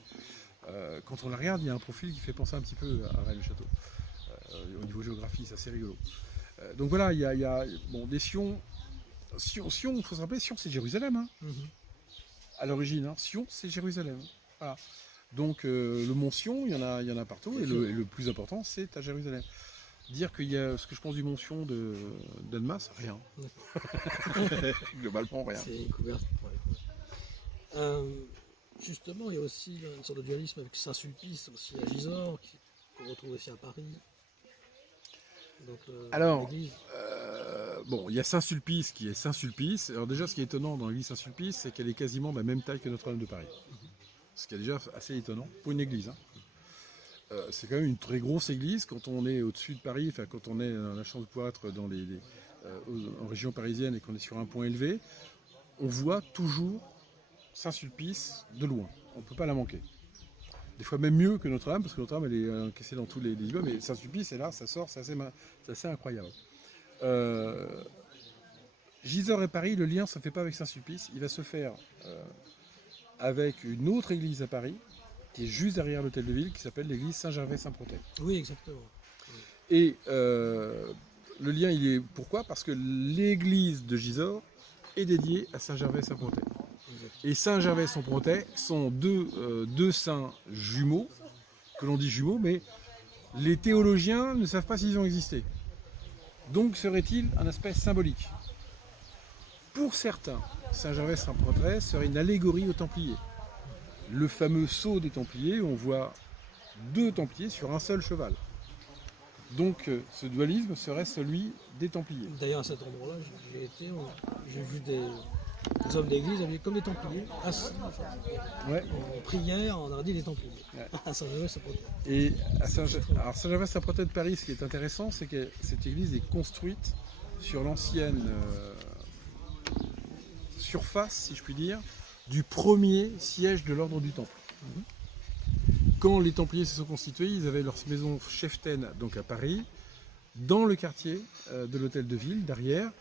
quand on la regarde, il y a un profil qui fait penser un petit peu à Rennes-le-Château. Au niveau géographie, c'est assez rigolo. Donc voilà, il y a des Sion, il faut se rappeler, Sion c'est Jérusalem. Hein. À l'origine, hein. Sion c'est Jérusalem. Voilà. Donc le mont Sion, il y en a partout, et le plus important c'est à Jérusalem. Dire qu'il y a ce que je pense du mont Sion d'Annemasse, rien. Globalement rien. C'est une couverture. Justement, il y a aussi une sorte de dualisme avec Saint-Sulpice aussi à Gisors, qu'on retrouve aussi à Paris. Donc, Alors, l'église. il y a Saint-Sulpice qui est Saint-Sulpice. Alors déjà, ce qui est étonnant dans l'église Saint-Sulpice, c'est qu'elle est quasiment de la même taille que Notre-Dame de Paris. Ce qui est déjà assez étonnant pour une église. Hein. C'est quand même une très grosse église quand on est au-dessus de Paris, enfin quand on a la chance de pouvoir être en région parisienne et qu'on est sur un point élevé, on voit toujours Saint-Sulpice de loin. On ne peut pas la manquer. Des fois même mieux que Notre-Dame, parce que Notre-Dame elle est encaissée dans tous les immeubles, mais Saint-Sulpice est là, ça sort, c'est assez incroyable. Gisors et Paris, le lien ne se fait pas avec Saint-Sulpice, il va se faire avec une autre église à Paris, qui est juste derrière l'hôtel de ville, qui s'appelle l'église Saint-Gervais-Saint-Protais. Oui, exactement. Et le lien, il est pourquoi? Parce que l'église de Gisors est dédiée à Saint-Gervais-Saint-Protais. Et Saint-Gervais-Saint-Protais sont deux saints jumeaux, que l'on dit jumeaux, mais les théologiens ne savent pas s'ils ont existé. Donc serait-il un aspect symbolique? Pour certains, Saint-Gervais-Saint-Protais serait une allégorie aux Templiers. Le fameux sceau des Templiers, où on voit deux Templiers sur un seul cheval. Donc ce dualisme serait celui des Templiers. D'ailleurs, à cet endroit-là, j'ai vu des hommes d'église habillés comme des Templiers, assis, Ouais. en prière, on a dit des Templiers. Ouais. À Saint-Gervais-Saint-Protais. Et à Saint-Gervais-Saint-Protais de Paris, ce qui est intéressant, c'est que cette église est construite sur l'ancienne surface, si je puis dire, du premier siège de l'ordre du Temple. Quand les Templiers se sont constitués, ils avaient leur maison cheftaine donc à Paris, dans le quartier de l'hôtel de ville, derrière.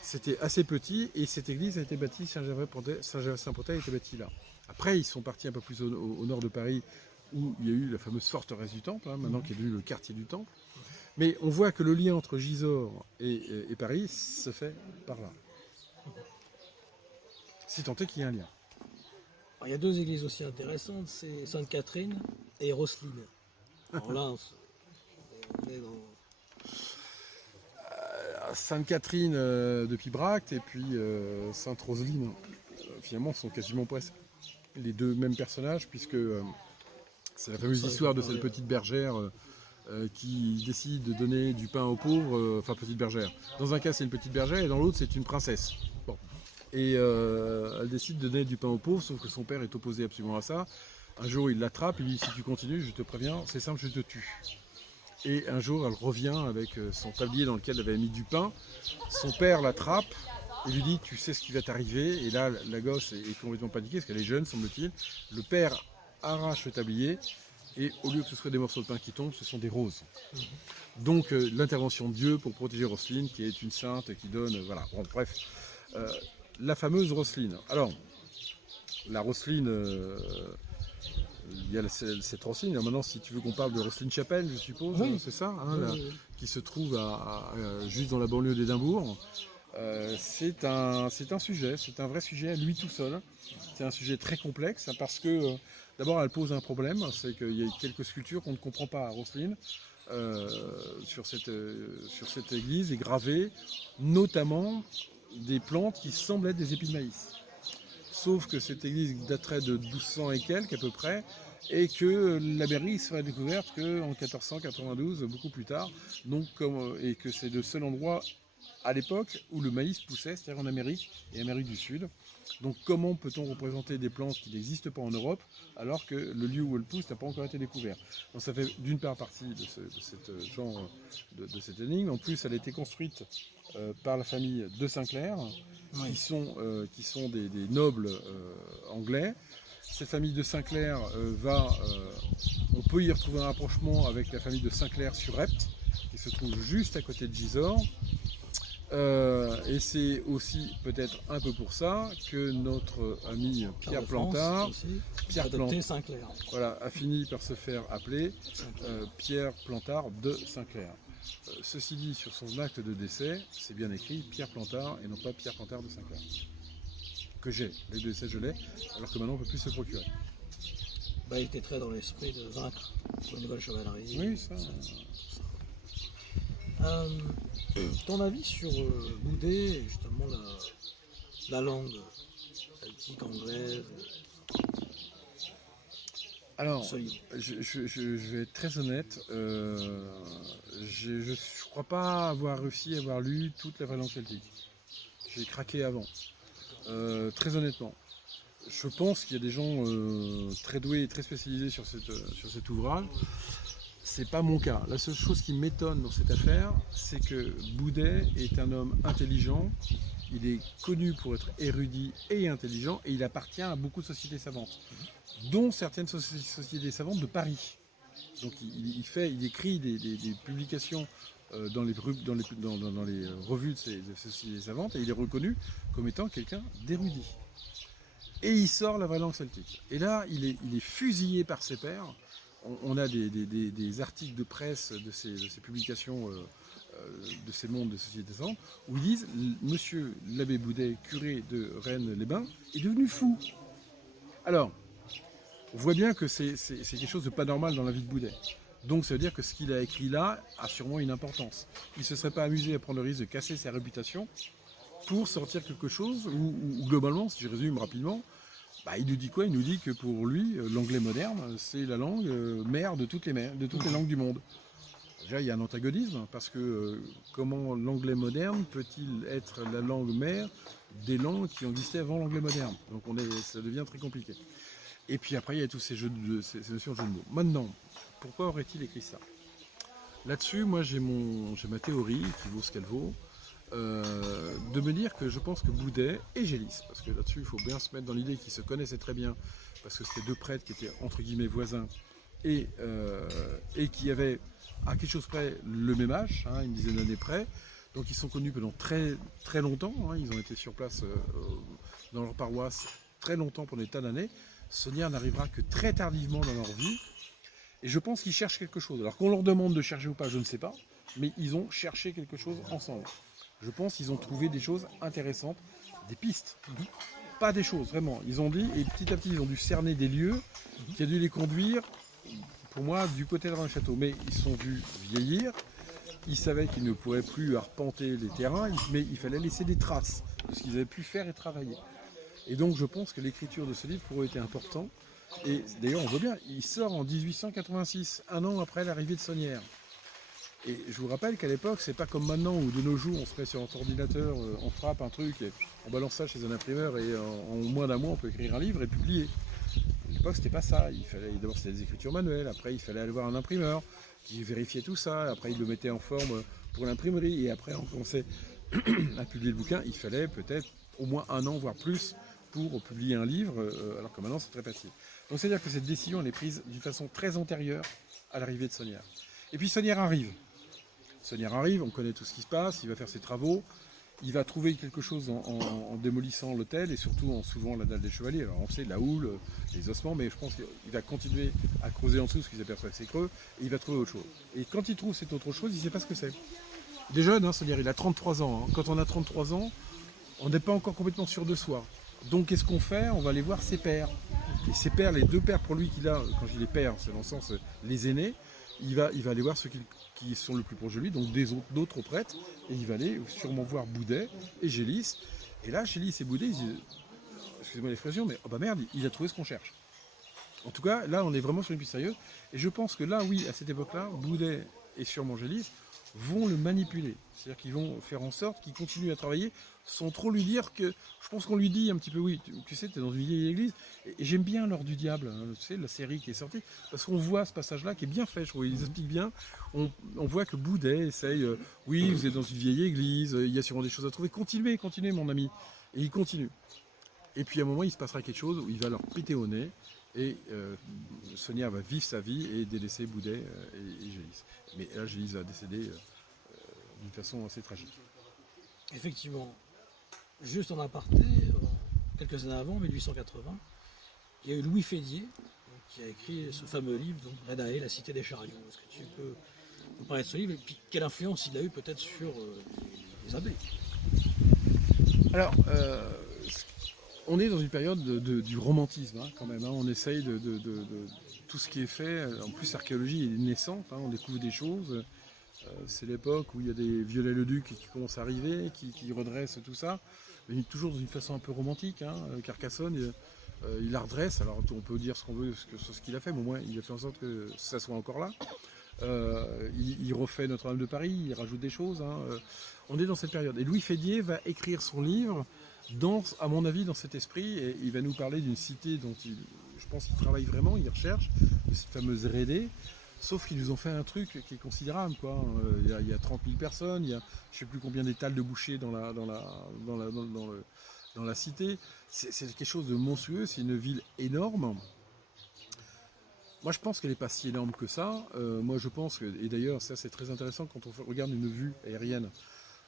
C'était assez petit et cette église a été bâtie, Saint-Gervais-Saint-Protais a été bâtie là. Après, ils sont partis un peu plus au nord de Paris, où il y a eu la fameuse forteresse du Temple, hein, maintenant qui est devenu le quartier du Temple. Mais on voit que le lien entre Gisors et Paris se fait par là. Si tant est qu'il y a un lien. Alors, il y a deux églises aussi intéressantes, c'est Sainte-Catherine et Roselyne. Alors là, on est dans... Sainte-Catherine de Pibracte et puis Sainte-Roseline finalement sont quasiment presque les deux mêmes personnages, puisque c'est la fameuse histoire de cette petite bergère qui décide de donner du pain aux pauvres, enfin petite bergère. Dans un cas c'est une petite bergère et dans l'autre c'est une princesse. Bon. Et elle décide de donner du pain aux pauvres, sauf que son père est opposé absolument à ça. Un jour il l'attrape, il lui dit si tu continues, je te préviens, c'est simple, je te tue. Et un jour elle revient avec son tablier dans lequel elle avait mis du pain. Son père l'attrape et lui dit tu sais ce qui va t'arriver. Et là la gosse est complètement paniquée parce qu'elle est jeune semble-t-il. Le père arrache le tablier. Et au lieu que ce soit des morceaux de pain qui tombent, ce sont des roses. Donc l'intervention de Dieu pour protéger Roselyne, qui est une sainte, qui donne... voilà, bon, bref. La fameuse Roselyne. Alors, la Roselyne, il y a cette Roselyne. Alors maintenant, si tu veux qu'on parle de Roselyne Chapelle, je suppose, oui. C'est ça, hein, qui se trouve juste dans la banlieue d'Édimbourg. C'est un sujet, c'est un vrai sujet à lui tout seul. C'est un sujet très complexe parce que d'abord elle pose un problème, c'est qu'il y a quelques sculptures qu'on ne comprend pas à Roselyne sur cette église et gravées notamment des plantes qui semblent être des épis de maïs. Sauf que cette église daterait de 1200 et quelques à peu près, et que la mairie serait découverte qu'en 1492, beaucoup plus tard, donc et que c'est le seul endroit à l'époque où le maïs poussait, c'est-à-dire en Amérique et Amérique du Sud. Donc comment peut-on représenter des plantes qui n'existent pas en Europe alors que le lieu où elles poussent n'a pas encore été découvert? Donc ça fait d'une part partie de cette énigme. En plus, elle a été construite par la famille de Sinclair, qui sont des nobles anglais. Cette famille de Sinclair on peut y retrouver un rapprochement avec la famille de Sinclair-sur-Epte, qui se trouve juste à côté de Gisors. Et c'est aussi peut-être un peu pour ça que notre ami Pierre Plantard, a fini par se faire appeler Pierre Plantard de Sinclair. Ceci dit, sur son acte de décès, c'est bien écrit Pierre Plantard et non pas Pierre Plantard de Sinclair. Que j'ai, les deux décès je l'ai, alors que maintenant on ne peut plus se procurer. Il était très dans l'esprit de vaincre pour une nouvelle chevalerie. Oui, ça. Ton avis sur Boudet et justement la langue celtique, anglaise? Alors, je vais être très honnête, je ne crois pas avoir réussi à avoir lu toute la vraie langue celtique. J'ai craqué avant, très honnêtement. Je pense qu'il y a des gens très doués et très spécialisés sur cet ouvrage. C'est pas mon cas. La seule chose qui m'étonne dans cette affaire, c'est que Boudet est un homme intelligent. Il est connu pour être érudit et intelligent, et il appartient à beaucoup de sociétés savantes, dont certaines sociétés savantes de Paris. Donc il écrit des publications dans les revues de ces sociétés savantes, et il est reconnu comme étant quelqu'un d'érudit. Et il sort la vraie langue celtique. Et là, il est fusillé par ses pairs. On a des articles de presse de ces publications de ces mondes de sociétés savantes où ils disent Monsieur l'abbé Boudet, curé de Rennes-les-Bains, est devenu fou. Alors, on voit bien que c'est quelque chose de pas normal dans la vie de Boudet. Donc ça veut dire que ce qu'il a écrit là a sûrement une importance. Il ne se serait pas amusé à prendre le risque de casser sa réputation pour sortir quelque chose où globalement, si je résume rapidement, il nous dit quoi? Il nous dit que pour lui, l'anglais moderne, c'est la langue mère de toutes les langues du monde. Déjà, il y a un antagonisme, parce que comment l'anglais moderne peut-il être la langue mère des langues qui ont existé avant l'anglais moderne? Donc ça devient très compliqué. Et puis après, il y a tous ces notions de jeux de mots. Maintenant, pourquoi aurait-il écrit ça? Là-dessus, moi, j'ai ma théorie, qui vaut ce qu'elle vaut. De me dire que je pense que Boudet et Gélis, parce que là-dessus il faut bien se mettre dans l'idée qu'ils se connaissaient très bien, parce que c'était deux prêtres qui étaient entre guillemets voisins et qui avaient à quelque chose près le même âge, une dizaine d'années près, donc ils sont connus pendant très très longtemps, ils ont été sur place dans leur paroisse très longtemps pendant des tas d'années. Sonia n'arrivera que très tardivement dans leur vie, et je pense qu'ils cherchent quelque chose. Alors qu'on leur demande de chercher ou pas, je ne sais pas, mais ils ont cherché quelque chose ensemble. Je pense qu'ils ont trouvé des choses intéressantes, des pistes, pas des choses, vraiment. Ils ont dit, et petit à petit, ils ont dû cerner des lieux qui a dû les conduire, pour moi, du côté de le château. Mais ils se sont vus vieillir, ils savaient qu'ils ne pourraient plus arpenter les terrains, mais il fallait laisser des traces de ce qu'ils avaient pu faire et travailler. Et donc je pense que l'écriture de ce livre pourrait être important. Et d'ailleurs, on voit bien, il sort en 1886, un an après l'arrivée de Saunière. Et je vous rappelle qu'à l'époque, c'est pas comme maintenant où de nos jours, on se met sur notre ordinateur, on frappe un truc, et on balance ça chez un imprimeur et en moins d'un mois, on peut écrire un livre et le publier. À l'époque, c'était pas ça. Il fallait d'abord c'était des écritures manuelles. Après, il fallait aller voir un imprimeur qui vérifiait tout ça. Après, il le mettait en forme pour l'imprimerie. Et après, on commençait à publier le bouquin. Il fallait peut-être au moins un an, voire plus, pour publier un livre. Alors que maintenant, c'est très facile. Donc, c'est-à-dire que cette décision, elle est prise d'une façon très antérieure à l'arrivée de Saunière. Et puis, Saunière arrive. Saunière arrive. On connaît tout ce qui se passe. Il va faire ses travaux. Il va trouver quelque chose en démolissant l'hôtel et surtout en soulevant la dalle des chevaliers. Alors on sait la houle, les ossements, mais je pense qu'il va continuer à creuser en dessous ce qu'il s'aperçoit que c'est creux et il va trouver autre chose. Et quand il trouve cette autre chose, il ne sait pas ce que c'est. Il est jeune, hein, c'est-à-dire il a 33 ans. Hein. Quand on a 33 ans, on n'est pas encore complètement sûr de soi. Donc qu'est-ce qu'on fait? On va aller voir ses pères. Et ses pères, les deux pères pour lui qu'il a, quand je dis les pères, c'est dans le sens les aînés, il va aller voir ceux qui sont le plus proches de lui, donc d'autres prêtres, et il va aller sûrement voir Boudet et Gélis. Et là, Gélis et Boudet, ils disent, excusez-moi l'expression, mais oh bah merde, il a trouvé ce qu'on cherche. En tout cas, là, on est vraiment sur une piste sérieuse. Et je pense que là, oui, à cette époque-là, Boudet et sûrement Gélis vont le manipuler. C'est-à-dire qu'ils vont faire en sorte qu'il continue à travailler sans trop lui dire que... Je pense qu'on lui dit un petit peu, oui, tu sais, tu es dans une vieille église. Et j'aime bien l'Or du Diable, hein, tu sais, la série qui est sortie, parce qu'on voit ce passage-là qui est bien fait, je trouve. Il explique bien. On voit que Boudet essaye, oui, vous êtes dans une vieille église, il y a sûrement des choses à trouver. Continuez, mon ami. Et il continue. Et puis à un moment, il se passera quelque chose où il va leur péter au nez. Et Sonia va vivre sa vie et délaisser Boudet et Gélis. Mais là, Gélis va décéder d'une façon assez tragique. Effectivement. Juste en aparté, quelques années avant, 1880, il y a eu Louis Fédier qui a écrit ce fameux livre, donc Redae, la cité des chariots. Est-ce que tu peux nous parler de ce livre et puis quelle influence il a eu peut-être sur les abbés? Alors, on est dans une période du romantisme, hein, quand même. Hein. On essaye de tout ce qui est fait. En plus, l'archéologie est naissante. Hein, on découvre des choses. C'est l'époque où il y a des Viollet-le-Duc qui commencent à arriver, qui redressent tout ça. Mais toujours d'une façon un peu romantique. Hein. Carcassonne, il la redresse. Alors, on peut dire ce qu'on veut sur ce qu'il a fait, mais au moins, il a fait en sorte que ça soit encore là. Il refait Notre-Dame de Paris, il rajoute des choses. Hein. On est dans cette période. Et Louis Fédier va écrire son livre à mon avis, dans cet esprit, et il va nous parler d'une cité dont je pense qu'il travaille vraiment, il recherche, de cette fameuse Rédé, sauf qu'ils nous ont fait un truc qui est considérable, quoi. Il y a 30 000 personnes, il y a je ne sais plus combien d'étals de bouchers dans la cité. C'est quelque chose de monstrueux, c'est une ville énorme. Moi, je pense qu'elle n'est pas si énorme que ça. Moi, je pense que, et d'ailleurs, ça c'est très intéressant quand on regarde une vue aérienne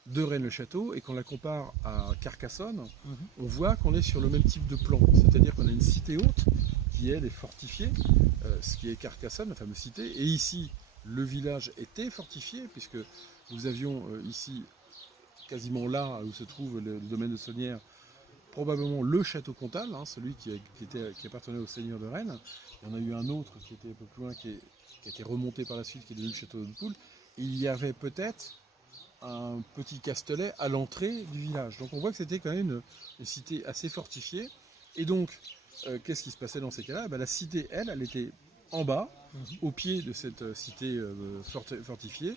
de Rennes-le-Château et qu'on la compare à Carcassonne, on voit qu'on est sur le même type de plan. C'est-à-dire qu'on a une cité haute qui, elle, est fortifiée, ce qui est Carcassonne, la fameuse cité. Et ici, le village était fortifié, puisque nous avions ici, quasiment là où se trouve le domaine de Saunière, probablement le château Comtal, hein, celui qui appartenait au seigneur de Rennes. Il y en a eu un autre qui était un peu plus loin, qui a été remonté par la suite, qui est devenu le château de Poule. Il y avait peut-être un petit castelet à l'entrée du village. Donc on voit que c'était quand même une cité assez fortifiée. Et donc, qu'est-ce qui se passait dans ces cas-là? La cité, elle était en bas, au pied de cette cité fortifiée,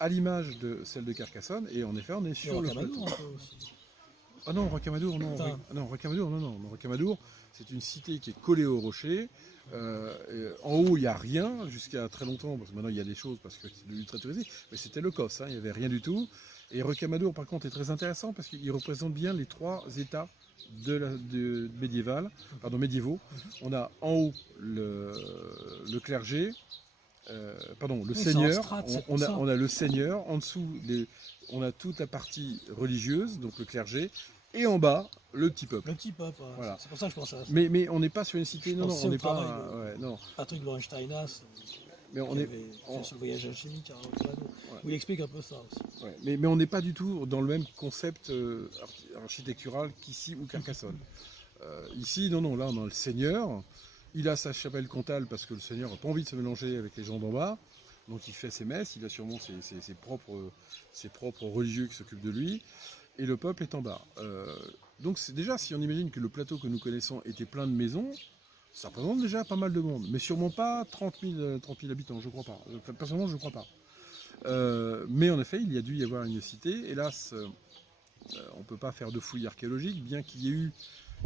à l'image de celle de Carcassonne. Et en effet, on est sur le plateau. Ah non, Rocamadour, non. Non, Rocamadour, non. Rocamadour, c'est une cité qui est collée au rocher. En haut, il n'y a rien jusqu'à très longtemps, parce que maintenant il y a des choses parce que c'est ultra tourisé, mais c'était le COS, hein, il n'y avait rien du tout. Et Rocamadour, par contre, est très intéressant parce qu'il représente bien les trois états médiévaux. On a en haut le clergé, le seigneur, on a le seigneur, en dessous, on a toute la partie religieuse, donc le clergé, et en bas, le petit peuple. Le petit peuple, ouais. Voilà. C'est pour ça que je pense à ça. Mais on n'est pas sur une cité, non, on n'est pas... non. Patrick Lorensteinas, mais on est sur le voyage alchimique à Rocamadour, où il explique un peu ça aussi. Ouais, mais on n'est pas du tout dans le même concept architectural qu'ici ou Carcassonne. Ici, non, là on a le seigneur, il a sa chapelle comtale parce que le seigneur n'a pas envie de se mélanger avec les gens d'en bas, donc il fait ses messes, il a sûrement ses propres religieux qui s'occupent de lui, et le peuple est en bas. Donc c'est déjà, si on imagine que le plateau que nous connaissons était plein de maisons, ça représente déjà pas mal de monde, mais sûrement pas 30 000 habitants, je crois pas. Enfin, personnellement, je crois pas. Mais en effet, il y a dû y avoir une cité. Hélas, on ne peut pas faire de fouilles archéologiques, bien qu'il y ait eu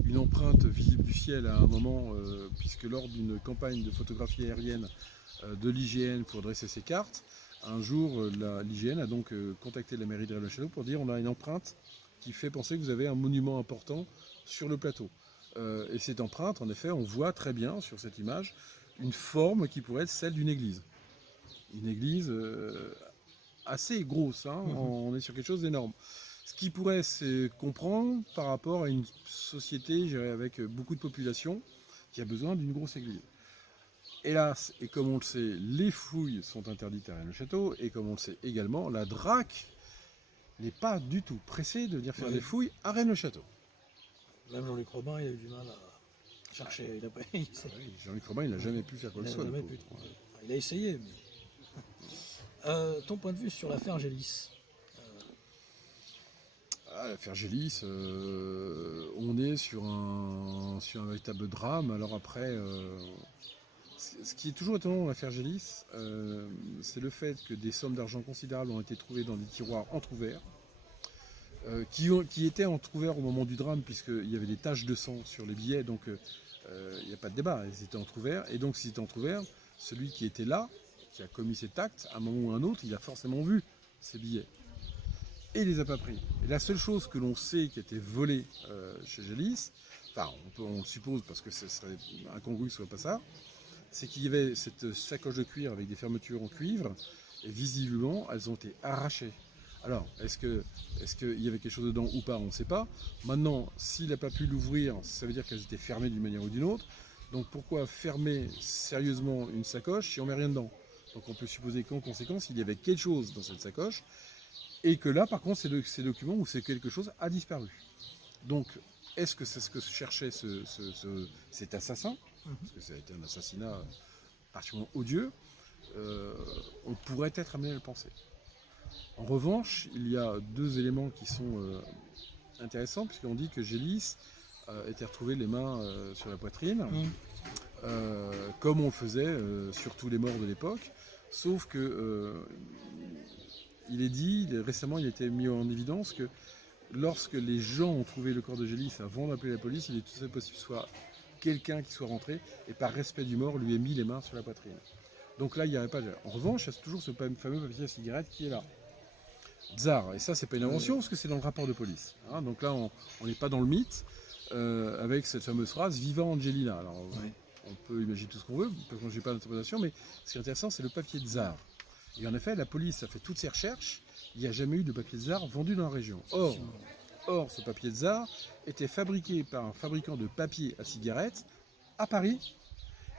une empreinte visible du ciel à un moment, puisque lors d'une campagne de photographie aérienne de l'IGN pour dresser ses cartes, un jour, l'IGN a donc contacté la mairie de Rennes-le-Château pour dire on a une empreinte qui fait penser que vous avez un monument important sur le plateau. Et cette empreinte, en effet, on voit très bien sur cette image une forme qui pourrait être celle d'une église. Une église assez grosse, hein, on est sur quelque chose d'énorme. Ce qui pourrait se comprendre par rapport à une société, je dirais, avec beaucoup de population qui a besoin d'une grosse église. Hélas, et comme on le sait, les fouilles sont interdites à Rennes-le-Château, et comme on le sait également, la DRAC n'est pas du tout pressée de venir faire des fouilles à Rennes-le-Château. Même Jean-Luc Robin, il a eu du mal à chercher. Jean-Luc Robin, il n'a jamais pu faire quoi que ce soit. Il a essayé. Mais... ton point de vue sur l'affaire Gélis? L'affaire Gélis, on est sur un véritable drame. Alors après, ce qui est toujours étonnant dans l'affaire Gélis, c'est le fait que des sommes d'argent considérables ont été trouvées dans des tiroirs entrouverts, qui étaient entrouverts au moment du drame, puisqu'il y avait des taches de sang sur les billets, donc il n'y a pas de débat, ils étaient entrouverts. Et donc s'ils étaient entrouverts, celui qui était là, qui a commis cet acte, à un moment ou à un autre, il a forcément vu ces billets. Et il les a pas pris. Et la seule chose que l'on sait qui a été volée chez Gélis, enfin on le suppose parce que ce serait incongru que ce soit pas ça, c'est qu'il y avait cette sacoche de cuir avec des fermetures en cuivre, et visiblement elles ont été arrachées. Alors, est-ce qu'il y avait quelque chose dedans ou pas, on ne sait pas. Maintenant, s'il n'a pas pu l'ouvrir, ça veut dire qu'elles étaient fermées d'une manière ou d'une autre. Donc pourquoi fermer sérieusement une sacoche si on ne met rien dedans? Donc on peut supposer qu'en conséquence, il y avait quelque chose dans cette sacoche, et que là, par contre, c'est ces documents où c'est quelque chose a disparu. Donc, est-ce que c'est ce que cherchait cet assassin? Parce que ça a été un assassinat particulièrement odieux. On pourrait être amené à le penser. En revanche, il y a deux éléments qui sont intéressants, puisqu'on dit que Gélis était retrouvé les mains sur la poitrine, comme on le faisait sur tous les morts de l'époque, sauf que il est dit, récemment il a été mis en évidence que lorsque les gens ont trouvé le corps de Gélis avant d'appeler la police, il est tout à fait possible que ce soit quelqu'un qui soit rentré et par respect du mort lui ait mis les mains sur la poitrine. Donc là, il n'y aurait pas de... En revanche, il y a toujours ce fameux papier à cigarette qui est là. Tsar, et ça c'est pas une invention parce que c'est dans le rapport de police. Hein, donc là on n'est pas dans le mythe avec cette fameuse phrase Viva Angelina. Alors on peut imaginer tout ce qu'on veut, parce que je n'ai pas d'interprétation, mais ce qui est intéressant c'est le papier de Tsar. Et en effet la police a fait toutes ses recherches, il n'y a jamais eu de papier de Tsar vendu dans la région. Or ce papier de Tsar était fabriqué par un fabricant de papier à cigarette à Paris,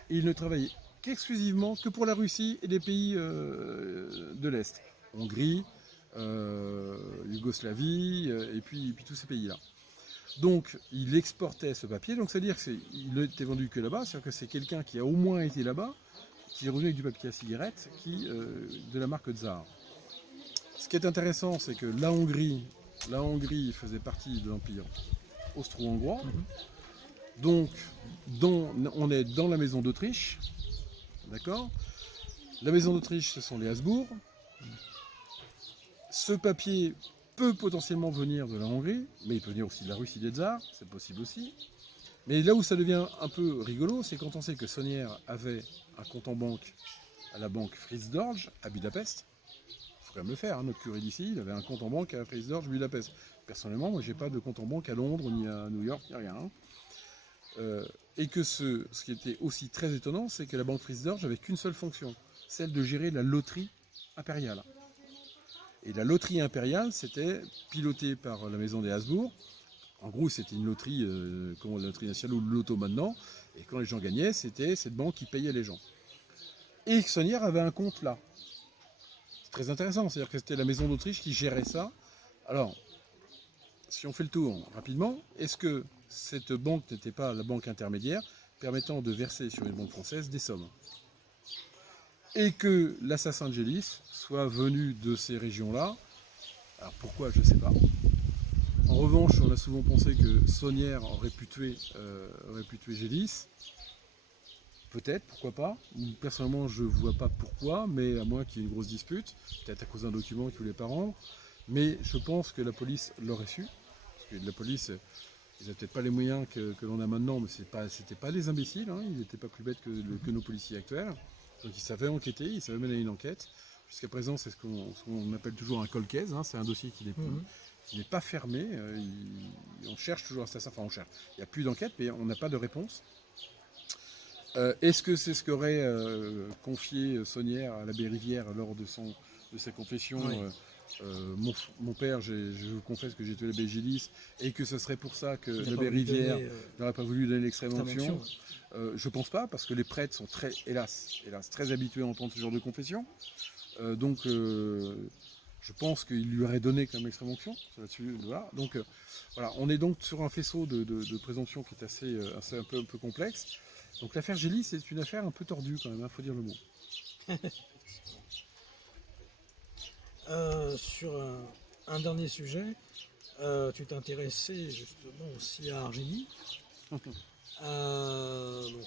et il ne travaillait qu'exclusivement que pour la Russie et les pays de l'Est. Hongrie, Yougoslavie, et puis tous ces pays-là. Donc, il exportait ce papier, donc c'est-à-dire qu'il n'était vendu que là-bas, c'est-à-dire que c'est quelqu'un qui a au moins été là-bas, qui est revenu avec du papier à cigarette, de la marque Tsar. Ce qui est intéressant, c'est que la Hongrie faisait partie de l'Empire austro-hongrois, donc on est dans la maison d'Autriche, d'accord? La maison d'Autriche, ce sont les Habsbourg. Ce papier peut potentiellement venir de la Hongrie, mais il peut venir aussi de la Russie des tsars, c'est possible aussi. Mais là où ça devient un peu rigolo, c'est quand on sait que Sonnière avait un compte en banque à la banque Fritz Dorj à Budapest. Il faut quand même le faire, hein, notre curé d'ici, il avait un compte en banque à Fritz Dorj, Budapest. Personnellement, moi, j'ai pas de compte en banque à Londres, ni à New York, ni rien. Hein. Et que ce qui était aussi très étonnant, c'est que la banque Fritz Dorj n'avait qu'une seule fonction, celle de gérer la loterie impériale. Et la loterie impériale, c'était piloté par la maison des Habsbourg. En gros, c'était une loterie, comme la loterie nationale ou le loto maintenant. Et quand les gens gagnaient, c'était cette banque qui payait les gens. Et Sonnière avait un compte là. C'est très intéressant, c'est-à-dire que c'était la maison d'Autriche qui gérait ça. Alors, si on fait le tour rapidement, est-ce que cette banque n'était pas la banque intermédiaire permettant de verser sur une banque française des sommes? Et que l'assassin de Gélis soit venu de ces régions-là. Alors pourquoi, je ne sais pas. En revanche, on a souvent pensé que Saunière aurait pu tuer Gélis. Peut-être, pourquoi pas. Personnellement, je ne vois pas pourquoi, mais à moins qu'il y ait une grosse dispute, peut-être à cause d'un document qu'il ne voulait pas rendre. Mais je pense que la police l'aurait su. Parce que la police, ils n'avaient peut-être pas les moyens que l'on a maintenant, mais c'était pas des imbéciles, hein. Ils n'étaient pas plus bêtes que nos policiers actuels. Donc ils savaient enquêter, ils savaient mener une enquête. Jusqu'à présent, c'est ce qu'on appelle toujours un cold case, hein. C'est un dossier qui n'est pas fermé. On cherche toujours l'assassin, enfin on cherche. Il n'y a plus d'enquête, mais on n'a pas de réponse. Est-ce que c'est ce qu'aurait confié Saunière à l'abbé Rivière lors de sa confession? Oui. Mon père, je vous confesse que j'ai tué l'abbé Gélis et que ce serait pour ça que l'abbé Rivière n'aurait pas voulu donner l'extrême-onction. Je pense pas, parce que les prêtres sont hélas, très habitués à entendre ce genre de confession. Donc je pense qu'il lui aurait donné comme extrême-onction là-dessus. Voilà. Donc voilà, on est donc sur un faisceau de présomption qui est assez un peu complexe. Donc l'affaire Gélis, c'est une affaire un peu tordue quand même, il faut dire le mot. Sur un dernier sujet, tu t'es intéressé justement aussi à Argénie. Donc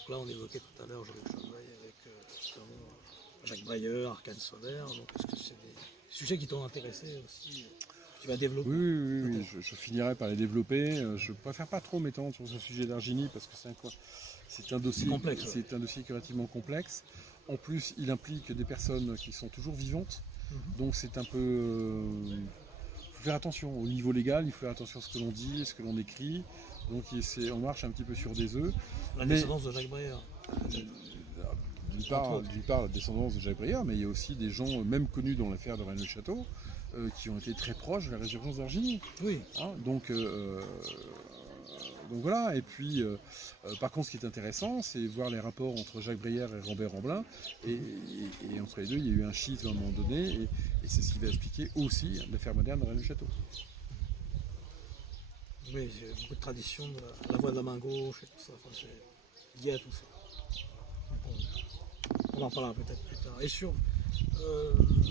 là, on évoquait tout à l'heure Jean-Luc Chauvet avec Jacques Breyer, Arcane Solaire. Donc est-ce que c'est des sujets qui t'ont intéressé aussi? Tu vas développer? Oui, je finirai par les développer. Je préfère pas trop m'étendre sur ce sujet d'Argénie parce que c'est un dossier complexe. C'est un dossier qui est relativement complexe. En plus, il implique des personnes qui sont toujours vivantes. Donc c'est un peu... Il faut faire attention au niveau légal, il faut faire attention à ce que l'on dit, à ce que l'on écrit. Donc on marche un petit peu sur des œufs. La descendance de Jacques Breyer. D'une part, la descendance de Jacques Breyer, mais il y a aussi des gens, même connus dans l'affaire de Rennes-le-Château, qui ont été très proches de la résurgence d'Argénie. Oui. Hein, donc voilà, et puis par contre ce qui est intéressant, c'est voir les rapports entre Jacques Breyer et Robert Ramblin, et entre les deux il y a eu un schisme à un moment donné, et c'est ce qui va expliquer aussi l'affaire moderne de Rennes-le-Château. Oui, il y a beaucoup de traditions de la voix de la main gauche et tout ça, enfin, c'est lié à tout ça. On en parlera peut-être plus tard. Et sur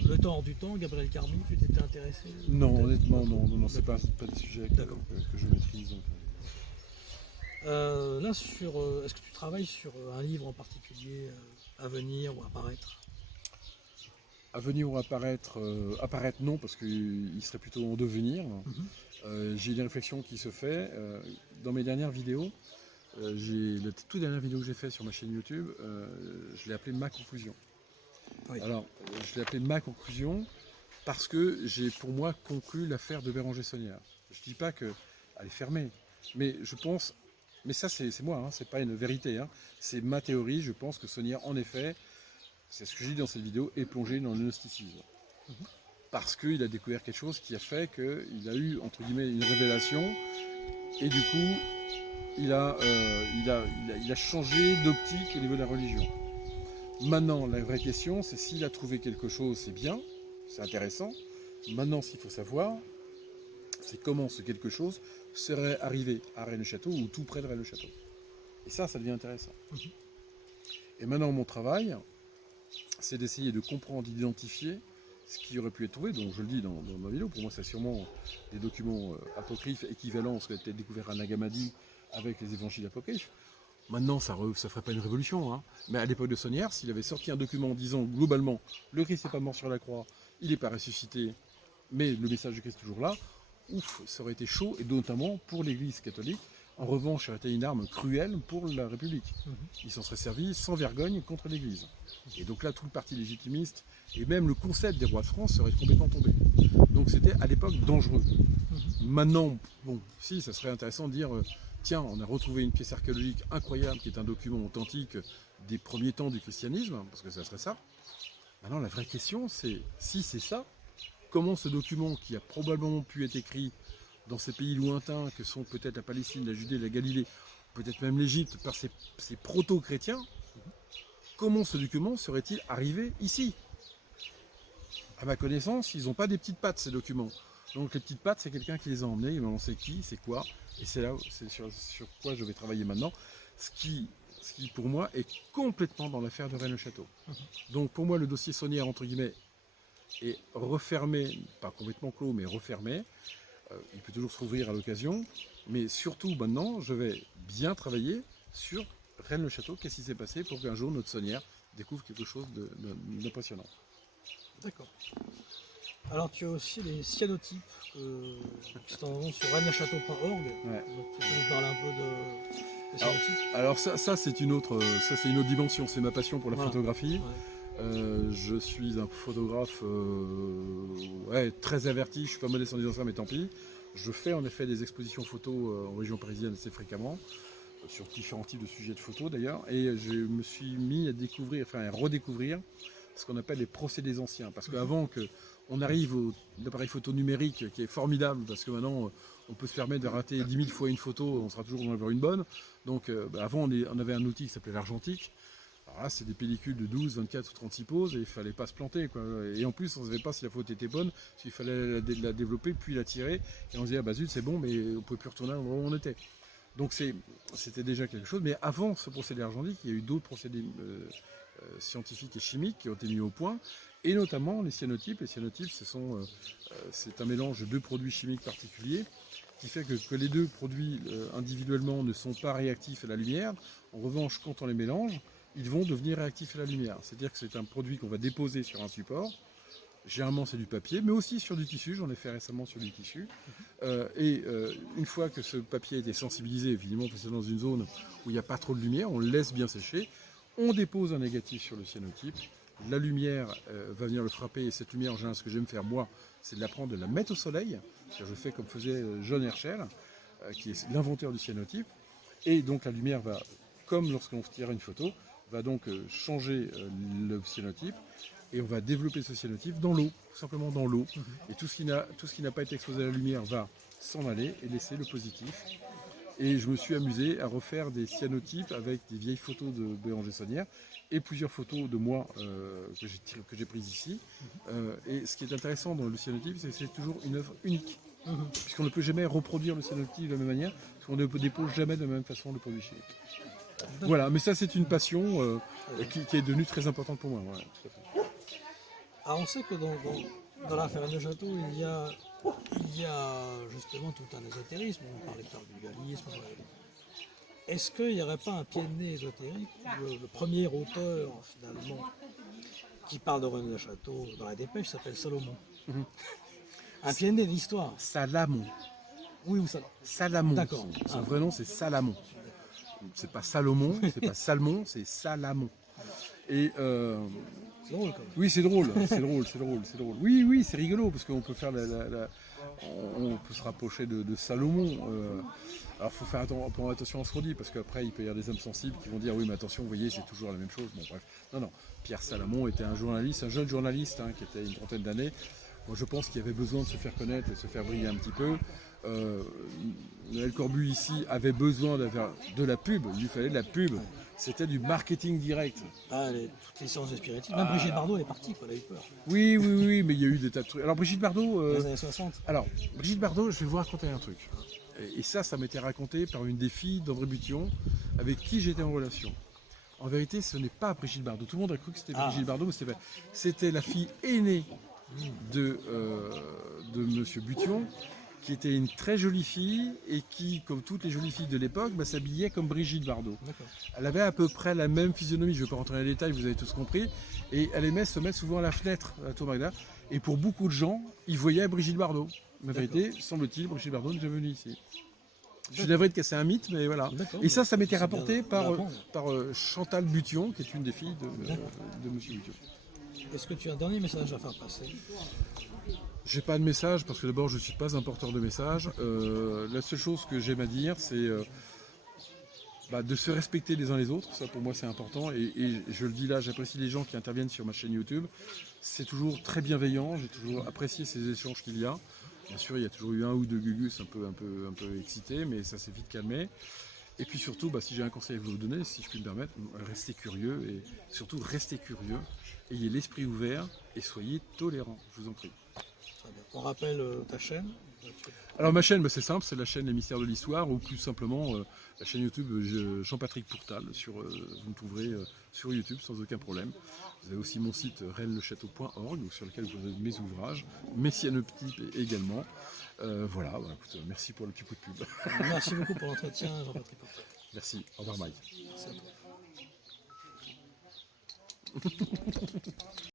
le temps hors du temps, Gabriel Carmy, tu t'étais intéressé? Non, honnêtement, non, c'est pas des sujets que je maîtrise. Donc. Là, est-ce que tu travailles sur un livre en particulier à venir ou à apparaître? À venir ou apparaître non, parce qu'il serait plutôt en devenir. J'ai une réflexion qui se fait. Dans mes dernières vidéos, la toute dernière vidéo que j'ai faite sur ma chaîne YouTube, je l'ai appelée Ma conclusion. Oui. Alors, je l'ai appelée Ma conclusion parce que j'ai pour moi conclu l'affaire de Béranger Saunière. Je ne dis pas qu'elle est fermée, mais je pense... Mais ça, c'est moi, hein, c'est pas une vérité. Hein. C'est ma théorie. Je pense que Saunière, en effet, c'est ce que j'ai dit dans cette vidéo, est plongé dans le gnosticisme. Parce qu'il a découvert quelque chose qui a fait qu'il a eu, entre guillemets, une révélation. Et du coup, il a changé d'optique au niveau de la religion. Maintenant, la vraie question, c'est s'il a trouvé quelque chose, c'est bien, c'est intéressant. Maintenant, ce qu'il faut savoir, c'est comment ce quelque chose serait arrivé à Rennes-le-Château ou tout près de Rennes-le-Château. Et ça devient intéressant. Et maintenant, mon travail, c'est d'essayer de comprendre, d'identifier ce qui aurait pu être trouvé. Donc je le dis dans ma vidéo, pour moi c'est sûrement des documents apocryphes équivalents à ce qu'a été découvert à Nagamadi avec les évangiles apocryphes. Maintenant, ça ne ferait pas une révolution, hein. Mais à l'époque de Saunière, s'il avait sorti un document disant globalement le Christ n'est pas mort sur la croix, il n'est pas ressuscité, mais le message du Christ est toujours là, ouf, ça aurait été chaud, et notamment pour l'Église catholique. En revanche, ça aurait été une arme cruelle pour la République. Ils s'en seraient servis sans vergogne contre l'Église. Et donc là, tout le parti légitimiste, et même le concept des rois de France serait complètement tombé. Donc c'était à l'époque dangereux. Maintenant, bon, si, ça serait intéressant de dire, tiens, on a retrouvé une pièce archéologique incroyable qui est un document authentique des premiers temps du christianisme, parce que ça serait ça. Maintenant, la vraie question, c'est, si c'est ça, comment ce document qui a probablement pu être écrit dans ces pays lointains que sont peut-être la Palestine, la Judée, la Galilée, peut-être même l'Égypte, par ces proto-chrétiens, comment ce document serait-il arrivé ici? À ma connaissance, ils n'ont pas des petites pattes, ces documents. Donc les petites pattes, c'est quelqu'un qui les a emmenés, et maintenant c'est qui, c'est quoi, et c'est là sur quoi je vais travailler maintenant, ce qui pour moi est complètement dans l'affaire de Rennes-le-Château. Donc pour moi, le dossier Saunière, entre guillemets, est refermé, pas complètement clos, mais refermé. Il peut toujours se rouvrir à l'occasion, mais surtout maintenant, je vais bien travailler sur Rennes-le-Château. Qu'est-ce qui s'est passé pour qu'un jour notre sonnière découvre quelque chose d'impressionnant. D'accord. Alors tu as aussi les cyanotypes qui sont en vente sur renneschâteau.org. Ouais. Donc tu peux nous parler un peu des cyanotypes. Alors ça c'est une autre dimension, c'est ma passion pour la Voilà. photographie. Ouais. Je suis un photographe très averti, je suis pas modeste en disant ça, mais tant pis. Je fais en effet des expositions photos en région parisienne assez fréquemment, sur différents types de sujets de photos d'ailleurs, et je me suis mis à découvrir, enfin à redécouvrir ce qu'on appelle les procédés anciens. Parce qu'avant qu'on arrive au l'appareil photo numérique qui est formidable, parce que maintenant on peut se permettre de rater 10 000 fois une photo, on sera toujours en avoir une bonne. Donc avant on avait un outil qui s'appelait l'argentique. Alors là, c'est des pellicules de 12, 24 ou 36 poses et il fallait pas se planter, quoi. Et en plus, on ne savait pas si la photo était bonne, s'il fallait la développer, puis la tirer. Et on se disait, ah bah zut, c'est bon, mais on ne pouvait plus retourner à l'endroit où on était. Donc c'était déjà quelque chose. Mais avant ce procédé argentique, il y a eu d'autres procédés scientifiques et chimiques qui ont été mis au point. Et notamment les cyanotypes. Les cyanotypes, c'est un mélange de deux produits chimiques particuliers qui fait que les deux produits individuellement ne sont pas réactifs à la lumière. En revanche, quand on les mélange, ils vont devenir réactifs à la lumière. C'est-à-dire que c'est un produit qu'on va déposer sur un support. Généralement, c'est du papier, mais aussi sur du tissu. J'en ai fait récemment sur du tissu. Une fois que ce papier a été sensibilisé, évidemment, c'est dans une zone où il n'y a pas trop de lumière, on le laisse bien sécher. On dépose un négatif sur le cyanotype. La lumière va venir le frapper. Et cette lumière, en général, ce que j'aime faire, moi, c'est de la prendre, de la mettre au soleil. Je fais comme faisait John Herschel, qui est l'inventeur du cyanotype. Et donc, la lumière va, comme lorsqu'on tire une photo, va donc changer le cyanotype et on va développer ce cyanotype dans l'eau, tout simplement dans l'eau. Et tout ce qui n'a pas été exposé à la lumière va s'en aller et laisser le positif. Et je me suis amusé à refaire des cyanotypes avec des vieilles photos de Béranger Saunière et plusieurs photos de moi que j'ai prises ici. Et ce qui est intéressant dans le cyanotype, c'est que c'est toujours une œuvre unique. Puisqu'on ne peut jamais reproduire le cyanotype de la même manière, parce qu'on ne dépose jamais de la même façon le produit chimique. Voilà, mais ça c'est une passion qui est devenue très importante pour moi. Voilà, tout à fait. Alors on sait que dans l'affaire Rennes-le-Château, il y a justement tout un ésotérisme. On parlait du dualisme. Est-ce qu'il n'y aurait pas un pied de nez ésotérique où le premier auteur finalement qui parle de Rennes-le-Château dans la dépêche s'appelle Salomon. Un pied de nez d'histoire. Salamon. Oui, ou ça. Salamon. D'accord. Son vrai nom c'est Salamon. C'est pas Salomon, c'est pas Salmon, c'est Salamon. Et c'est drôle quand même. oui, c'est drôle, c'est drôle. Oui, c'est rigolo parce qu'on peut faire on peut se rapprocher de Salomon. Alors, il faut faire attention à ce qu'on dit parce qu'après, il peut y avoir des âmes sensibles qui vont dire oui, mais attention, vous voyez, c'est toujours la même chose. Bon, bref. Non. Pierre Salamon était un journaliste, un jeune journaliste qui était une trentaine d'années. Moi, je pense qu'il avait besoin de se faire connaître et de se faire briller un petit peu. Noël Corbu ici avait besoin de la pub, il lui fallait de la pub. C'était du marketing direct. Toutes les séances de spiritisme. Même Brigitte Bardot elle est partie, elle a eu peur. Oui, mais il y a eu des tas de trucs. Alors Brigitte Bardot. Dans les années 60. Alors, Brigitte Bardot, je vais vous raconter un truc. Et ça m'était raconté par une des filles d'André Bution, avec qui j'étais en relation. En vérité, ce n'est pas Brigitte Bardot. Tout le monde a cru que c'était Brigitte Bardot, mais c'était la fille aînée de Monsieur Bution, qui était une très jolie fille et qui, comme toutes les jolies filles de l'époque, s'habillait comme Brigitte Bardot. Elle avait à peu près la même physionomie, je ne vais pas rentrer dans les détails, vous avez tous compris, et elle aimait se mettre souvent à la fenêtre à la Tour Magda, et pour beaucoup de gens, ils voyaient Brigitte Bardot. Mais en vérité, semble-t-il, Brigitte Bardot n'est jamais venue ici. Je devrais de casser un mythe, mais voilà. Et ça m'était rapporté par Chantal Bution, qui est une des filles de Monsieur Bution. Est-ce que tu as un dernier message à faire passer ? J'ai pas de message parce que d'abord je ne suis pas un porteur de message. La seule chose que j'aime à dire c'est de se respecter les uns les autres. Ça pour moi c'est important et je le dis là, j'apprécie les gens qui interviennent sur ma chaîne YouTube. C'est toujours très bienveillant, j'ai toujours apprécié ces échanges qu'il y a. Bien sûr il y a toujours eu un ou deux gugus un peu excités mais ça s'est vite calmé. Et puis surtout, si j'ai un conseil à vous donner, si je puis me permettre, restez curieux et surtout restez curieux, ayez l'esprit ouvert et soyez tolérants, je vous en prie. Très bien. On rappelle ta chaîne. Alors ma chaîne, c'est simple, c'est la chaîne Les Mystères de l'Histoire, ou plus simplement la chaîne YouTube Jean-Patrick Pourtal. Vous me trouverez sur YouTube sans aucun problème. Vous avez aussi mon site renneslechateau.org sur lequel vous avez mes ouvrages, mes cyanoptypes également. Voilà, écoute, merci pour le petit coup de pub. Merci beaucoup pour l'entretien, Jean-Patrick Pourtal. Merci, au revoir Mike. Merci à toi.